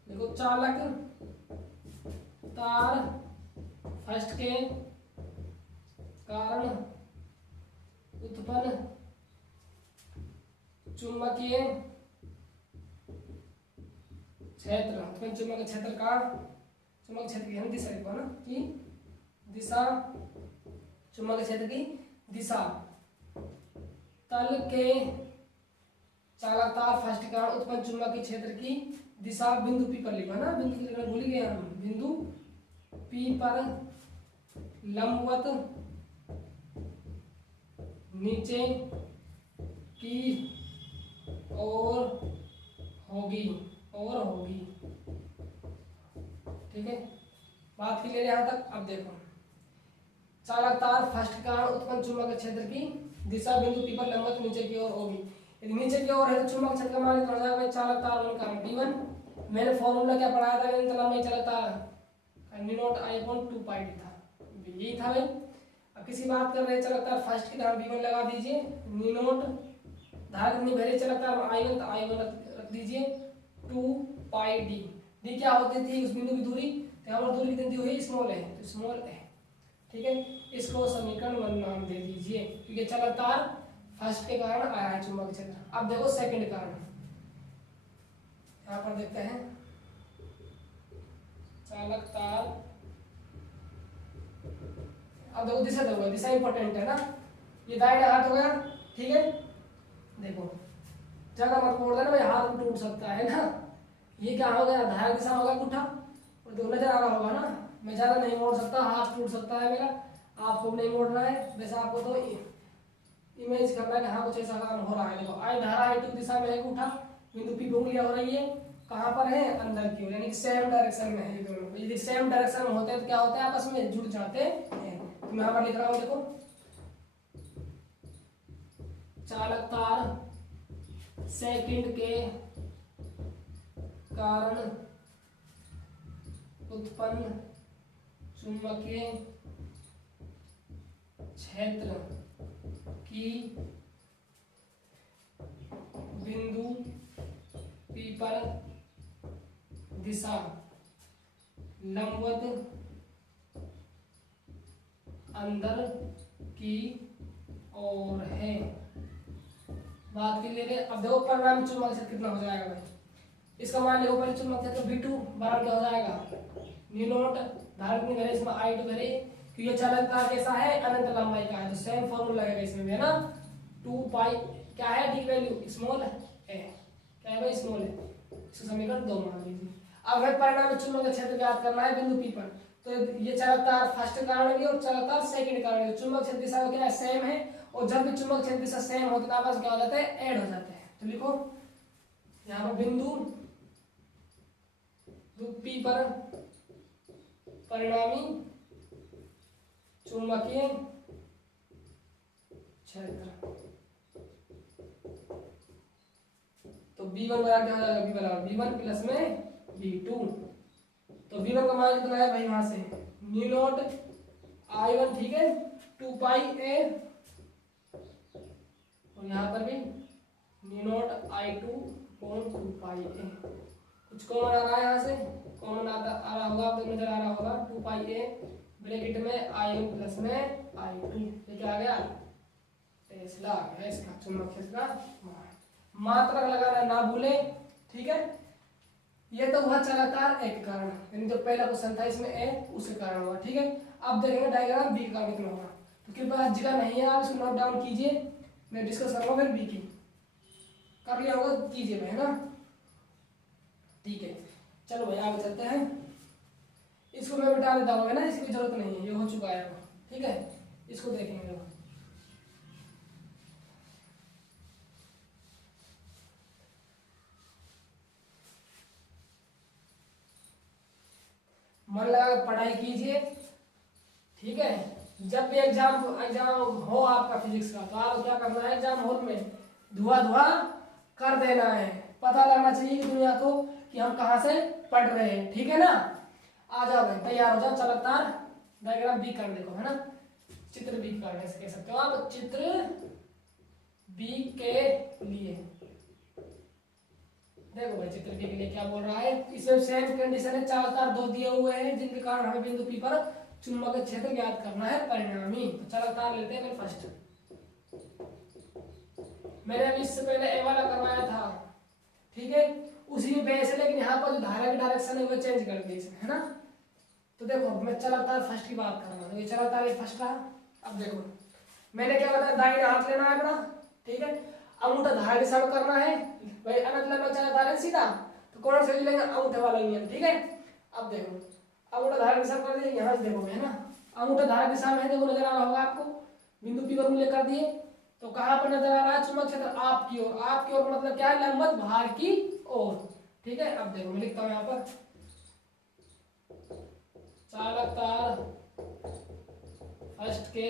देखो चालक तार फर्स्ट के कारण उत्पन्न चुंबकीय क्षेत्र, उत्पन्न चुंबकीय क्षेत्र का, चुंबक क्षेत्र की दिशा लिखो ना कि दिशा, चुंबकीय क्षेत्र की दिशा तल के चालक तार फर्स्ट के कारण उत्पन्न चुंबकीय क्षेत्र की दिशा बिंदु P पर लिखो ना, बिंदु की जगह भूल गए हम, बिंदु P पर लंबवत नीचे की ओर होगी, और होगी। ठीक है, बात क्लियर है यहां तक। अब देखो चालक तार फर्स्ट का उत्पन्न चुंबकीय क्षेत्र की दिशा बिंदु P पर लंबवत नीचे की ओर होगी, यदि नीचे की ओर है तो चुंबक क्षेत्र का मान कितना हो जाएगा, चालक तार का कारण D1। मैंने फॉर्मूला क्या पढ़ाया था, लंबाई चालक तार न्यू नॉट आई अपॉन 2 पाई डी था, यही था भाई। अब किसी बात कर रहे हैं चालक तार फर्स्ट की धारा V1 लगा दीजिए, न्यू नॉट धारा कितनी भरी चालक तार I1, तो I1 रख दीजिए 2 पाई डी। डी क्या होती थी उस बिंदु की दूरी, तो यहाँ पर दूरी कितनी दी हुई स्मॉल है, तो स्मॉल है। ठीक है, इसको समीकरण 1 नाम दे दीजिए, क्योंकि चालक तार फर्स्ट के कारण आया है चुंबक क्षेत्र। अब देखो सेकंड कारण, यहाँ पर देखते हैं चालक तार, अब देखो दिशा, देखो दिशा इंपॉर्टेंट है ना, ये दाहिना हाथ हो गया। ठीक है, देखो जगह मत मोड़ देना भाई, हाथ में टूट सकता है ना, ये क्या हो गया, धारा दिशा होगा अंगूठा, और दो नजर आ रहा होगा ना, मैं ज्यादा नहीं मोड़ सकता, हाथ टूट सकता है मेरा, आपको नहीं मोड़ना है, वैसे आपको तो इमेज करना है कि हाँ कुछ ऐसा काम हो रहा है। देखो आई धारा I2 दिशा में है अंगूठा, बिंदु P पे उंगलियां हो रही है, कहाँ पर है, अंदर की ओर, यानी कि सेम डायरेक्शन में है दोनों। यदि सेम डायरेक्शन में होते हैं तो क्या होता है, आपस में जुड़ जाते हैं। तो मैं यहाँ पर लिख रहा हूँ, देखो चालक तार सेकंड के कारण उत्पन्न चुंबकीय क्षेत्र की बिंदु P पर दिशा लंबवत अंदर की ओर है। बात के लिए अब देखो परिणामी चुंबक क्षेत्र कितना हो जाएगा भाई, इसका मान लिखो पहले चुंबक क्षेत्र V2 बराबर क्या हो जाएगा, न्यू नॉट धारा कितनी भरे, इसमें I2 भरे, क्योंकि ये चालक तार कैसा है, अनंत लंबाई का है, तो सेम फॉर्मूला लगेगा इसमें भी है ना, 2 पाई क्या है, डी वैल्यू स्मॉल है, क्या है भाई स्मॉल है, इसका समीकरण 2 मान लीजिए। अब हमें परिणामी चुंबकीय क्षेत्र ज्ञात करना है बिंदु P पर, तो ये चालक तार फर्स्ट कारण भी और चालक तार सेकंड कारण भी, चुंबक क्षेत्र दिशा क्या है, सेम है, और जब भी चुंबक क्षेत्र दिशा सेम होती है तो आपस क्या हो जाते हैं, ऐड हो जाते हैं। तो लिखो यहाँ पर बिंदु P पर परिणामी चुंबकीय क्षेत्र, तो B1 बराबर क्या हो जाएगा, B बराबर B1 प्लस में B2, तो B1 का मान कितना है भाई, वहां से न्यू नॉट I1, ठीक है 2 पाई A और यहाँ पर भी न्यू नोट आई टू अपॉन 2 पाई ए। कुछ कॉमन आ रहा है, यहाँ से कॉमन आ रहा होगा, आपको नजर आ रहा होगा 2 पाई ए ब्रैकेट में आई वन प्लस में आई टू। ये क्या आ गया, टेस्ला आ गया इसका चुंबक क्षेत्र का मात्रक लगाना ना भूले, ठीक है। ये तो हुआ चलातार ए के कारण, यानी जो पहला क्वेश्चन था इसमें ए उसके कारण हुआ, ठीक है। अब देखेंगे डायग्राम बी का कितना होगा, तो कृपया जगह नहीं है आप इसको नोट डाउन कीजिए, मैं डिस्कस करूंगा फिर बी की। कर लिया होगा कीजिए भाई, है ना, ठीक है। चलो भाई आगे चलते हैं, इसको मैं मिटा देता हूँ, है ना, इसकी जरूरत नहीं है, ये हो चुका है, ठीक है। इसको देखेंगे लोग, मन लगा पढ़ाई कीजिए, ठीक है। जब भी एग्जाम हो आपका फिजिक्स का, तो आपको क्या करना है, एग्जाम हॉल में धुआं कर देना है, पता लगना चाहिए कि दुनिया को कि हम कहाँ से पढ़ रहे हैं, ठीक है ना। आ जाओ भाई, तैयार हो जाओ, चलतार डायग्राम बी कर देखो, है ना, चित्र बी करने से कह सकते हो आप, चित्र बी के लिए देखो भाई, चित्र बी के लिए क्या बोल रहा है, इसमें सेम कंडीशन है, चार तार दो दिए हुए हैं जिनके कारण हमें बिंदु पी पर चुंबकीय क्षेत्र ज्ञात करना है परिणामी। तो चलो तार लेते हैं फर्स्ट, मैंने अभी इससे पहले ए वाला करवाया था, ठीक है, उसी बेस है, लेकिन यहाँ पर जो धारा की डायरेक्शन है वो चेंज कर दी इसमें, है ना। तो देखो मैं चला तार फर्स्ट की बात कर रहा हूँ, ये चला तार फर्स्ट रहा। अब देखो मैंने क्या बताया, दाहिने हाथ लेना है अपना, ठीक है, अंगूठा धारा दिशा में करना है भाई, अनंत लंबा चला तार है सीधा, तो कौन सा लेंगे, अंगूठे वाला नियम, ठीक है। अब देखो अंगूठा धारा दिशा कर दिए, यहाँ से देखो, है ना, अंगूठा धारा दिशा में है, देखो नजर आ रहा होगा आपको, बिंदु पी पर मूल्य कर दिए, तो कहाँ पर नजर आ रहा है, चुंबक क्षेत्र आपकी ओर, आपकी ओर मतलब क्या है, लंबवत भार की ओर, ठीक है। अब देखो मैं लिखता हूँ यहाँ पर, चालक तार फर्स्ट के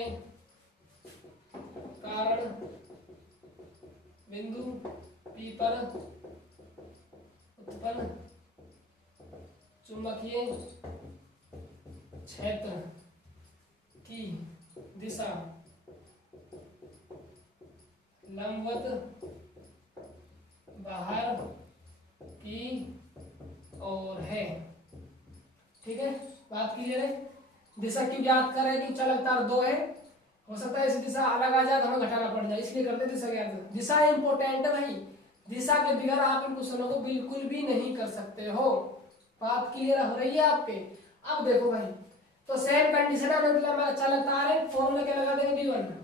कारण बिंदु पी पर उत्पन्न चुंबकीय क्षेत्र की दिशा लंबवत बाहर की ओर है, ठीक है। बात क्लियर है, दिशा की ज्ञात करें कि चालक तार दो है, हो सकता है इस दिशा अलग आ जाए तो हमें घटाना पड़ जाए, इसलिए करते दिशा ज्ञात। दिशा इंपोर्टेंट है भाई, दिशा के बिगैर आप इन क्वेश्चनों को बिल्कुल भी नहीं कर सकते हो। बात क्लियर हो रही है आपके। अब देखो भाई, तो सेम कंडीशन है, मतलब हमारा चालक तार है, फॉर्मूला क्या लगा देंगे, d1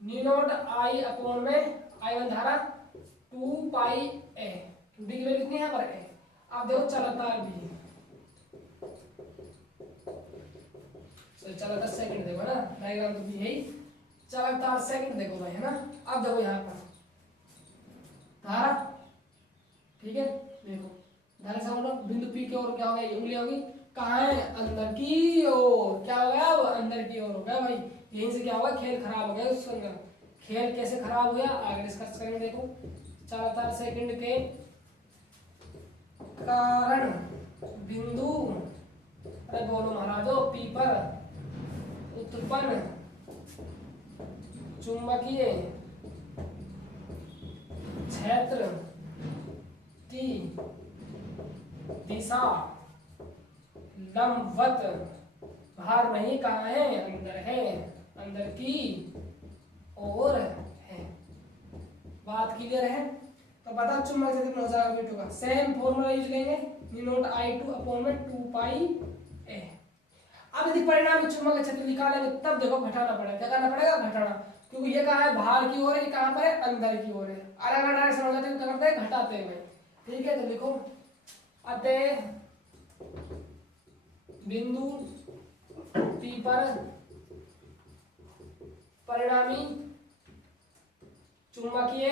न्यू नोट आई अपॉन में i1 धारा 2 पाई ए, डी की वैल्यू कितनी है पर ए। अब देखो चालक तार भी, चालक तार सेकंड देखो ना, डायग्राम तो भी यही, चालक तार सेकंड देखो भाई, है ना। अब देखो यहाँ पर धारा, ठीक है, देखो धारा से हम लोग बिंदु पी की ओर क्या होगा, उंगली होगी, कहाँ है, अंदर की ओर, क्या हो गया, वो अंदर की ओर हो गया भाई। यहीं से क्या होगा, खेल खराब हो गया उसके अंदर। खेल कैसे खराब हो गया आगे डिस्कस करेंगे। देखो चालक तार सेकंड के कारण बिंदु, अरे बोलो महाराजो, पी पर उत्पन्न चुंबकीय क्षेत्र की दिशा लंबवत बाहर नहीं, कहाँ है, अंदर है, अंदर की ओर है। बात क्लियर है, तो बता चुंबक क्षेत्र कितना हो जाएगा बेटू का, सेम फॉर्मूला यूज लेंगे, न्यू नोट i2 अपॉन में 2 पाई ए। अब यदि परिणामी चुंबक क्षेत्र निकालेंगे तब देखो घटाना पड़ेगा, क्या करना पड़ेगा, घटाना, क्योंकि ये कहाँ है, बाहर की ओर है, ये कहाँ पर है, अंदर की ओर है, अलग अलग डायरेक्शन हो जाते हैं, क्या करते हैं, घटाते हैं, ठीक है। तो लिखो अतः बिंदु पी पर परिणामी चुंबकीय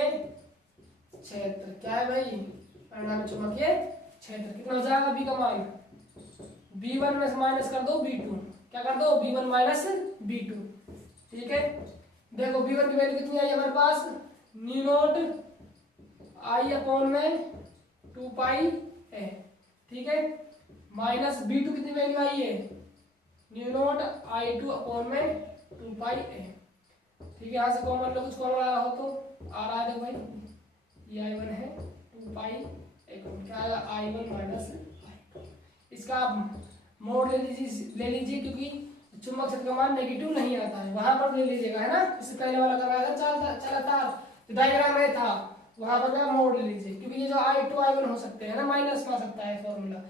क्षेत्र क्या है भाई, परिणामी चुंबकीय क्षेत्र कितना हो जाएगा, बी का मान b1 में से माइनस कर दो b2, क्या कर दो, b1 माइनस b2, ठीक है। देखो b1 की वैल्यू कितनी आई हमारे पास, न्यू नोट आई अपॉन में 2 पाई ए, ठीक है, माइनस b2 कितनी वैल्यू आई है, न्यू नोट i2 अपॉन में 2 पाई ए। ठीक है, यहाँ से कॉमन लो, कुछ कॉमन आया हो तो आ रहा है, देखो भाई ये I1 है 2 पाई क्या आएगा I1 माइनस I2। इसका आप मोड ले लीजिए क्योंकि चुंबक क्षेत्र का मान नेगेटिव नहीं आता है, वहां पर ले लीजिएगा, है ना। इससे पहले वाला करवाया चला था तो डायग्राम में था, वहां पर आप मोड ले लीजिए क्योंकि ये जो I2 I1 हो सकते हैं ना, माइनस में आ सकता है फॉर्मूला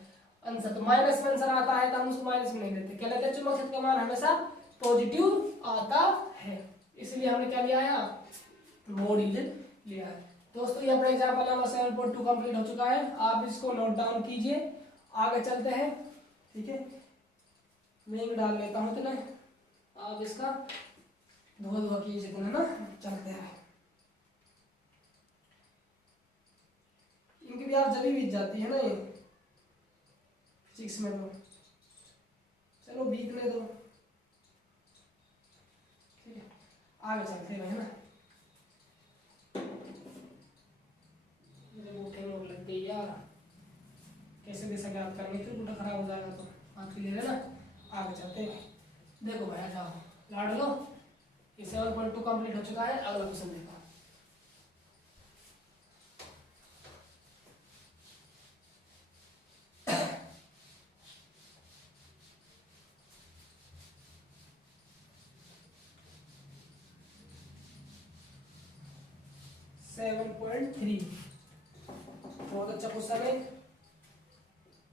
आंसर, तो माइनस में आंसर आता है तो हम उसको माइनस में नहीं लेते, क्या लेते हैं, चुंबक क्षेत्र का मान हमेशा पॉजिटिव आता है, इसलिए हमने क्या लिया है, मोड यूज लिया है। दोस्तों ये अपना एग्जाम्पल नंबर 7.2 कंप्लीट हो चुका है, आप इसको नोट डाउन कीजिए, आगे चलते हैं। ठीक है, लिंक डाल लेता हूँ, तो आप इसका धुआं धुआं कीजिए, तो ना चलते हैं। इनकी भी आप जल्दी बीत जाती है ना ये फिजिक्स में, तो चलो बीतने दो। ठीक है, आगे चलते हैं, है ना। मुझे लग गई यार, कैसे दिशा ज्ञात करनी थी, उल्टा खराब हो जाएगा तो बात क्लियर है ना। आगे चलते हैं, देखो भाई जाओ लाड लो, ये 7.2 कंप्लीट हो चुका है, अगला क्वेश्चन देखो। सेवन पॉइंट 3 बहुत अच्छा क्वेश्चन है,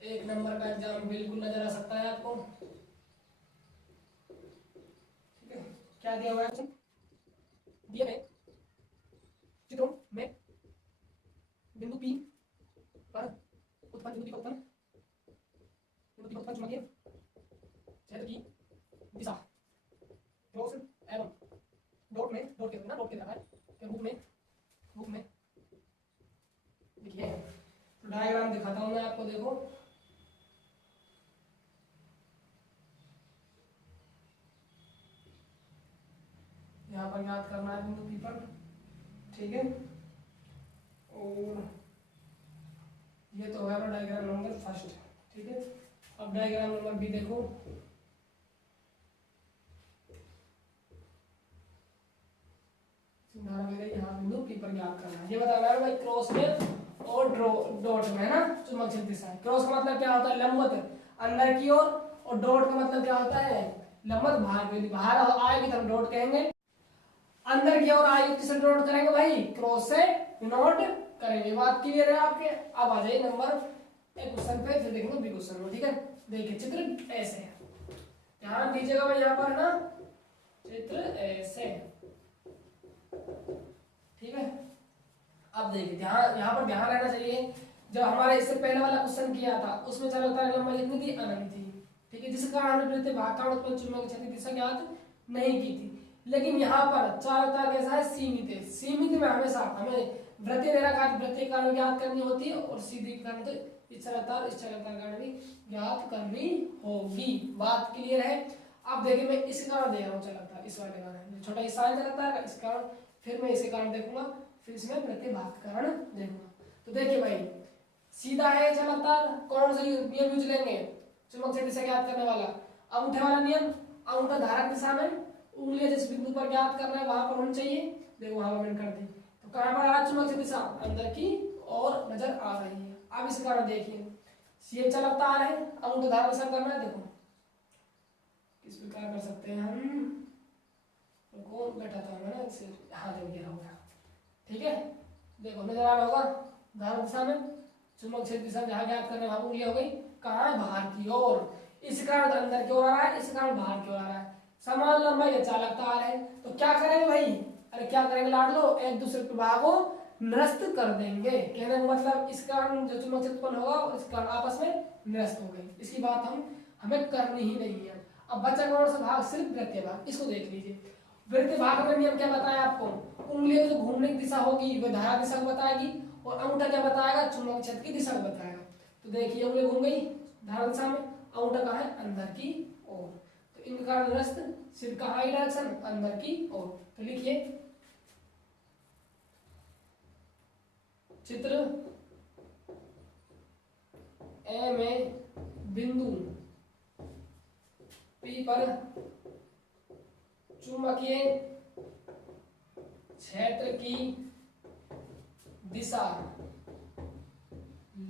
एक नंबर का एग्जाम बिल्कुल नजर आ सकता है आपको। ठीक है, क्या दिया हुआ है, दिया है चित्रों में बिंदु P पर उत्पन्न बिंदु P पर उत्पन्न चुंबकीय क्षेत्र की दिशा क्रॉस एवं डॉट के तरह के रूप में लिखिए। तो डायग्राम दिखाता हूं मैं आपको, देखो यहाँ पर याद करना है बिंदु P पर, ठीक है। और ये तो है डायग्राम नंबर फर्स्ट, ठीक है। अब डायग्राम नंबर बी देखो, यहाँ बिंदु P पर याद करना है, ये बताना है भाई क्रॉस में और डॉट में, है ना, चुंबक क्षेत्र दिशा। क्रॉस का मतलब क्या होता है, लंबवत अंदर की ओर, और डॉट का मतलब क्या होता है, लंबवत बाहर की, बाहर आएगी तो हम डॉट कहेंगे, अंदर की ओर आएगी किसे डॉट करेंगे भाई, क्रॉस से नोट करेंगे। बात क्लियर है आपके। अब आ जाइए नंबर एक क्वेश्चन पे, फिर देखेंगे बी क्वेश्चन में। ठीक है, देखिए चित्र ऐसे है, ध्यान दीजिएगा भाई यहाँ पर ना, चित्र ऐसे, ठीक है। अब देखिए ध्यान, यहाँ पर ध्यान रहना चाहिए, जब हमारे इससे पहले वाला क्वेश्चन किया था उसमें चलो तरंग लंबाई कितनी थी, अनंत थी, ठीक है, जिस कारण हमने प्रतिभाग उत्पन्न चुंबकीय क्षेत्र की दिशा ज्ञात नहीं की थी। लेकिन यहाँ पर चार तार कैसा है, सीमित है, सीमित में हमेशा हमें वृत्तीय रेखाखंड वृत्तीय कारण ज्ञात करनी होती है, और सीधी कारण तो इस कारण भी ज्ञात करनी होगी। बात क्लियर है। अब देखिए मैं इस कारण दे रहा हूँ चलता, इस वाले कारण छोटा हिस्सा चलता है इस कारण, फिर मैं इसे कारण देखूंगा, फिर इसमें प्रतिभाग कारण देखूंगा। तो देखिए भाई सीधा है चलता, कौन सा नियम यूज लेंगे, चुंबक क्षेत्र दिशा ज्ञात करने वाला अंगूठे वाला नियम, अंगूठा धारक दिशा में, उंगलियां जिस बिंदु पर ज्ञात करना है वहां पर होनी चाहिए, देखो वहां पर कर दी, तो कहां पर आ रहा है चुंबक क्षेत्र दिशा, अंदर की और नजर आ रही है। अब इस कारण देखिए ये चलता आ रहा है, अंगूठा धारक दिशा करना है, देखो किस प्रकार कर सकते हैं हम, को बैठा था मैंने इसे, हाँ देखो गिरा होगा, ठीक है, देखो नजर आ रहा होगा, धारक दिशा में चुंबक क्षेत्र दिशा जहां ज्ञात करने वहां उंगलियां हो गई, कहां है, बाहर की ओर, इस कारण अंदर की ओर आ रहा है, इस कारण बाहर की ओर आ रहा है, समान लंबाई चालकता आ रहा है, तो क्या करेंगे भाई, अरे क्या करेंगे लाड लो, एक दूसरे प्रभाव को निरस्त कर देंगे, कहने का मतलब इस कारण जो चुंबक क्षेत्र उत्पन्न होगा और इस कारण आपस में निरस्त हो गए, इसकी बात हमें करनी ही नहीं है। अब बचा कौन सा भाग, सिर्फ वृत्तीय भाग, इसको देख लीजिए। वृत्तीय भाग में नियम क्या बताया आपको, उंगलियों जो घूमने की दिशा होगी वह धारा दिशा को बताएगी, और अंगूठा क्या बताएगा, चुंबक क्षेत्र की दिशा को बताएगा। तो देखिए उंगली घूम गई धारा दिशा में, अंगूठा कहाँ है, अंदर की ओर, तो इनका कारण निरस्त, सिर कहाँ है डायरेक्शन, अंदर की ओर। तो लिखिए चित्र ए में बिंदु P पर चुंबकीय क्षेत्र की दिशा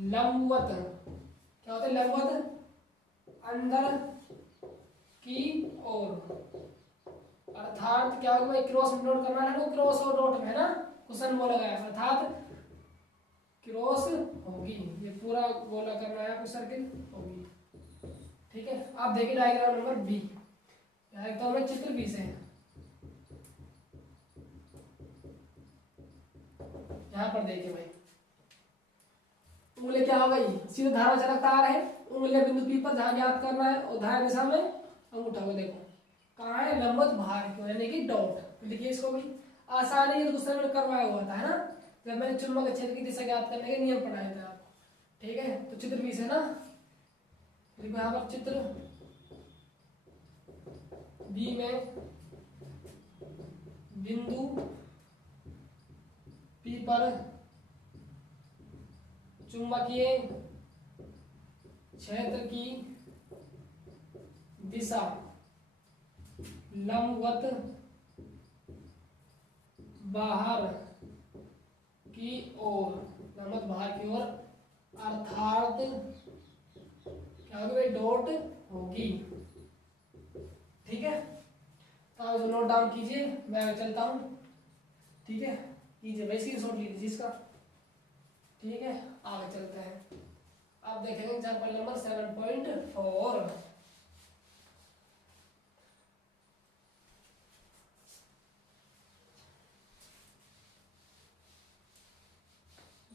लंबवत, क्या होता है लंबवत, अंदर की ओर, अर्थात क्या होगा भाई, क्रॉस में नोट करना है ना, क्रॉस और डॉट में है ना, क्वेश्चन बोला गया अर्थात क्रॉस होगी, ये पूरा गोला करना है आपको, सर्किल होगी। ठीक है, आप देखिए डायग्राम नंबर बी, तो मैं चित्र बी से यहाँ पर देखिए भाई, उंगली क्या हो गई, सीधे धारा चालक तार है, उंगली बिंदु पी पर जहां ज्ञात करना है और धारा दिशा में अंगूठा को देखो कहाँ है, लंबवत बाहर की ओर, यानी कि डॉट। तो देखिए इसको भी आसानी है, दूसरे में करवाया हुआ था है ना, जब मैंने चुंबक क्षेत्र की दिशा ज्ञात करने के नियम पढ़ाए थे आपको। ठीक है, तो चित्र बी से ना देखो यहाँ पर चित्र बी में बिंदु पी पर चुंबकीय क्षेत्र की दिशा लंबवत बाहर की ओर, लंबवत बाहर की ओर, अर्थात क्या होगी भाई, डॉट होगी। ठीक है, तो आप नोट डाउन कीजिए, मैं चलता हूं। ठीक है, कीजिए वैसे ही शॉट लीजिए इसका। ठीक है, आगे चलते हैं। आप देखेंगे एग्जाम्पल नंबर 7.4।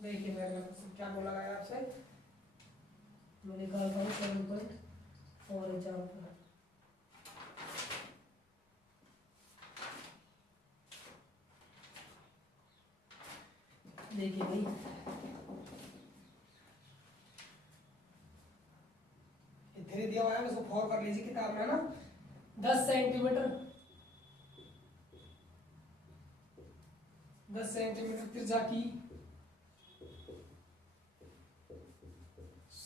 देखिए मैंने क्या बोला गया आपसे, मैं निकालता हूँ 7.4 एग्जाम्पल। देखिए भाई, धीरे दिया हुआ है, उसको फॉर कर लीजिए किताब में है ना। 10 सेंटीमीटर 10 सेंटीमीटर त्रिज्या की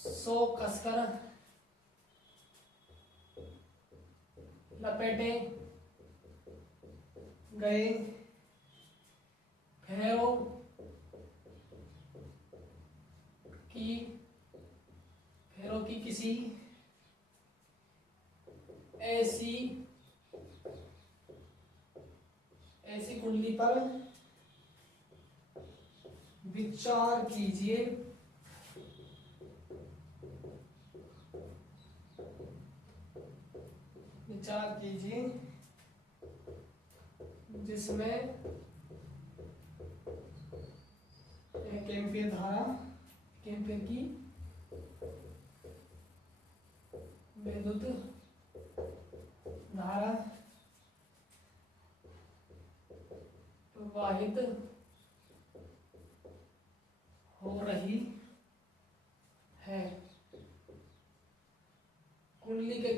100 कसकर लपेटे गए फेरों की किसी ऐसी कुंडली पर विचार कीजिए जिसमें एक एम्पीयर की विद्युत धारा प्रवाहित हो रही है। कुंडली के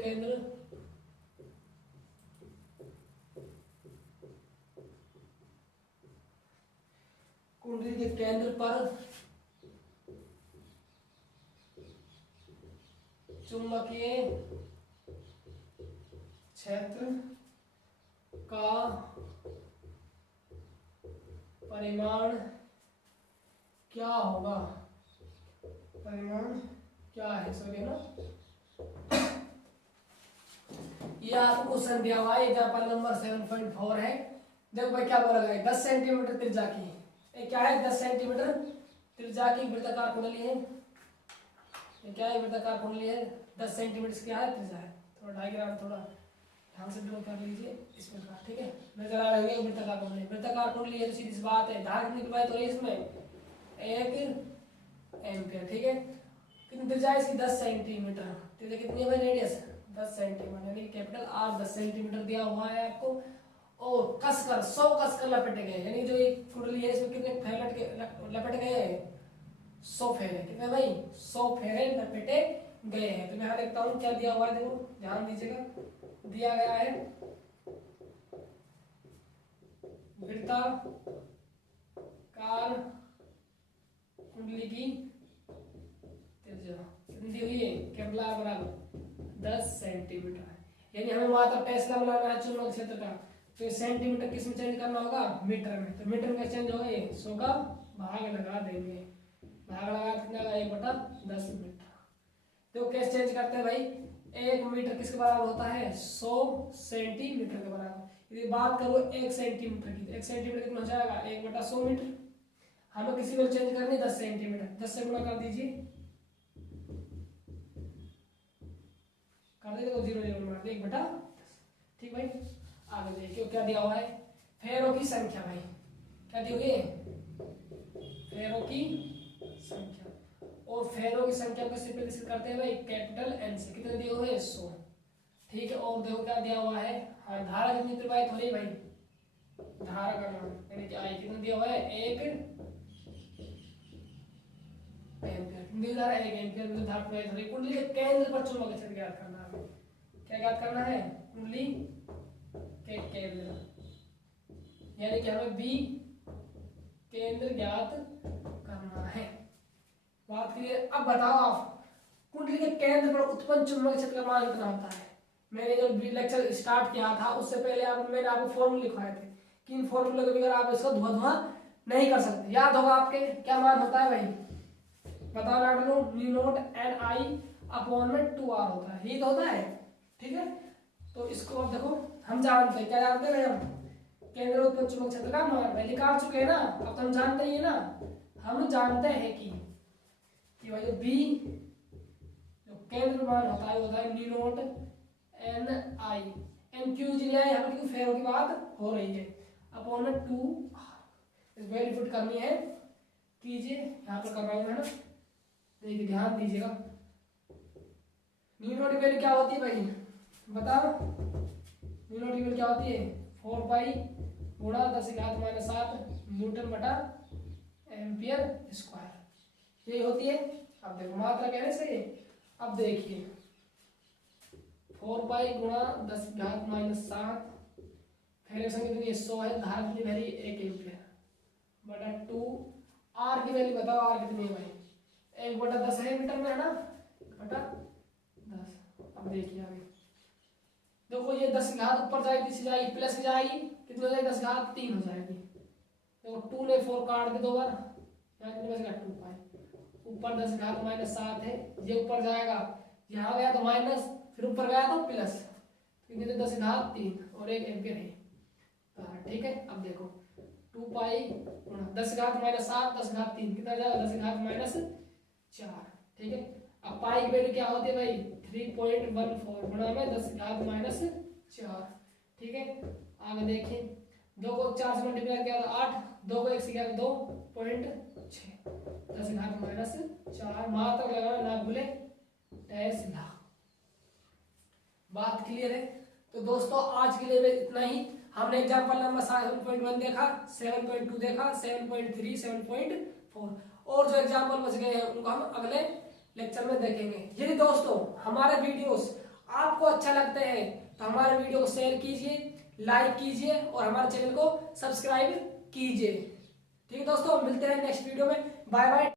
केंद्र पर चुंबकीय क्षेत्र का परिमाण क्या होगा, परिमाण क्या है, सॉरी ना, ये आपको क्वेश्चन दिया हुआ है, एग्जाम्पल नंबर 7.4 है। देखो भाई क्या बोला गया, 10 सेंटीमीटर त्रिज्या की, क्या है 10 सेंटीमीटर त्रिज्या की वृत्ताकार कुंडली है। ये क्या है, वृत्ताकार कुंडली है, 10 सेंटीमीटर क्या है, त्रिज्या है। थोड़ा डायग्राम थोड़ा ध्यान से ड्रॉ कर लीजिए इस प्रकार। ठीक है, नजर आ रही है वृत्ताकार कुंडली है, तो सीधी सी बात है, धारा कितनी प्रवाहित हो रही है इसमें, 1 एम्पियर। ठीक है, कितनी त्रिज्या है इसकी, 10 सेंटीमीटर। त्रिज्या कितनी है भाई, रेडियस 10 सेंटीमीटर, यानी कैपिटल आर 10 सेंटीमीटर दिया हुआ है आपको, और कसकर 100 कसकर लपेटे गए, यानी जो एक कुंडली है इसमें कितने फेरे लपेटे गए हैं, 100 फेरे। कितने भाई, 100 फेरे लपेटे गए हैं। तो मैं यहाँ देखता हूँ क्या दिया हुआ है, देखो ध्यान दीजिएगा, दिया गया है वृत्ताकार कुंडली की त्रिज्या कितनी हुई है, केवल बराबर 10 सेंटीमीटर है। यानी हमें मात्रा टेस्ला बनाना है चुंबक क्षेत्र का, तो ये सेंटीमीटर किस में चेंज करना होगा, मीटर में। तो मीटर में चेंज होगा ये 100 का भाग लगा देंगे, भाग लगा कितना 1/10 मीटर। तो कैसे चेंज करते हैं भाई, 1 मीटर किसके बराबर होता है, 100 सेंटीमीटर के बराबर। यदि बात करो 1 सेंटीमीटर की, तो 1 सेंटीमीटर कितना हो जाएगा 1/100 मीटर। हमें किसी में चेंज करनी 10 सेंटीमीटर, 10 से गुणा कर दीजिए, कर दे तो 0 0 मार दे 1/10। ठीक भाई, आगे देखिए क्या दिया हुआ है, फेरों की संख्या। भाई क्या दी हुई है, फेरों की संख्या। और फेरों की संख्या को सिर्फ प्रदर्शित करते हैं भाई कैपिटल एन से। कितने दिए हुए 100। ठीक है, और देखो क्या दिया हुआ है, हाँ धारा कितनी प्रवाहित हो रही है भाई, धारा का मान यानी कि आई कितना दिया हुआ है 1 एम्पियर। धारा 1 एम्पियर में धारा प्रवाहित हो रही है। कुंडली के केंद्र पर चुंबक क्षेत्र ज्ञात करना है। क्या ज्ञात करना है, कुंडली के केंद्र, यानी कि हमें बी केंद्र ज्ञात करना है। बात क्लियर। अब बताओ आप, कुंडली के केंद्र पर उत्पन्न चुंबक क्षेत्र का मान कितना होता है। मैंने जब लेक्चर स्टार्ट किया था उससे पहले मैंने आपको फॉर्मूले लिखवाए थे कि इन फॉर्मूले के बगैर आप इसको धुआं नहीं कर सकते। याद होगा आपके, क्या मान होता है भाई, बताओ लाडलो, न्यू नोट एन आई अपॉन में 2r होता है, ये तो होता है। ठीक है, तो इसको अब देखो हम जानते हैं, क्या जानते हैं हम, केंद्र उत्पन्न चुंबक क्षेत्र का मान पहले काट चुके हैं ना, अब तो हम जानते ही है ना। हम जानते हैं कि भाई बी जो केंद्र मान होता है वो होता है न्यू नोट एन आई, एन क्यू लिया है यहाँ क्योंकि फेरों की बात हो रही है, अपॉन में 2 इस वैल्यू पुट करनी है, कीजिए यहाँ पर कर रहा हूँ मैं ना, देखिए ध्यान दीजिएगा। न्यू नोट की वैल्यू क्या होती है भाई, बताओ न्यू नोट की वैल्यू क्या होती है, 4 पाई गुणा 10⁻⁷ न्यूटन बटा एम्पियर स्क्वायर, यही होती है। अब देखो मात्रा कहने से, अब देखिए 4 पाई गुणा 10⁻⁷ फेरे संख्या कितनी 100 है, धारा कितनी वैल्यू 1 एम्पियर बटा 2, आर की वैल्यू बताओ, आर कितनी है भाई 1/10 है मीटर में है ना, बटा 10। अब देखिए आगे देखो ये 10 घात ऊपर जाएगी, नीचे जाएगी, प्लस जाएगी, कितनी हो जाएगी 10 घात 3 हो जाएगी। देखो 2 ने 4 काट दे 2 बार, यहाँ कितने बचेगा 2 पाई, ऊपर 10⁻⁷ है, ये ऊपर जाएगा, यहाँ गया तो माइनस, फिर ऊपर गया तो प्लस, कितने 10 घात 3 और 1 एम्पियर है। ठीक है, अब देखो 2 पाई 10⁻⁷ 10⁻3 कितना जाएगा 10⁻⁴। ठीक है, अब पाई की वैल्यू क्या होती है भाई 3.14 गुणा में 10⁻⁴। ठीक है, आगे देखिए 2 को 4 से मल्टीप्लाई किया तो 8, 2 को 1 से किया तो 2.6, 10⁻⁴। मात्रा लगाना ना भूले, डैश ला। बात क्लियर है। तो दोस्तों आज के लिए इतना ही। हमने एग्जाम्पल नंबर 7.1 देखा, 7.2 देखा, 7.3, 7.4 और जो एग्जाम्पल बच गए हैं उनको हम अगले लेक्चर में देखेंगे। यदि दोस्तों हमारे वीडियोस आपको अच्छा लगते हैं तो हमारे वीडियो को शेयर कीजिए, लाइक कीजिए और हमारे चैनल को सब्सक्राइब कीजिए। ठीक है दोस्तों, मिलते हैं नेक्स्ट वीडियो में। Bye bye.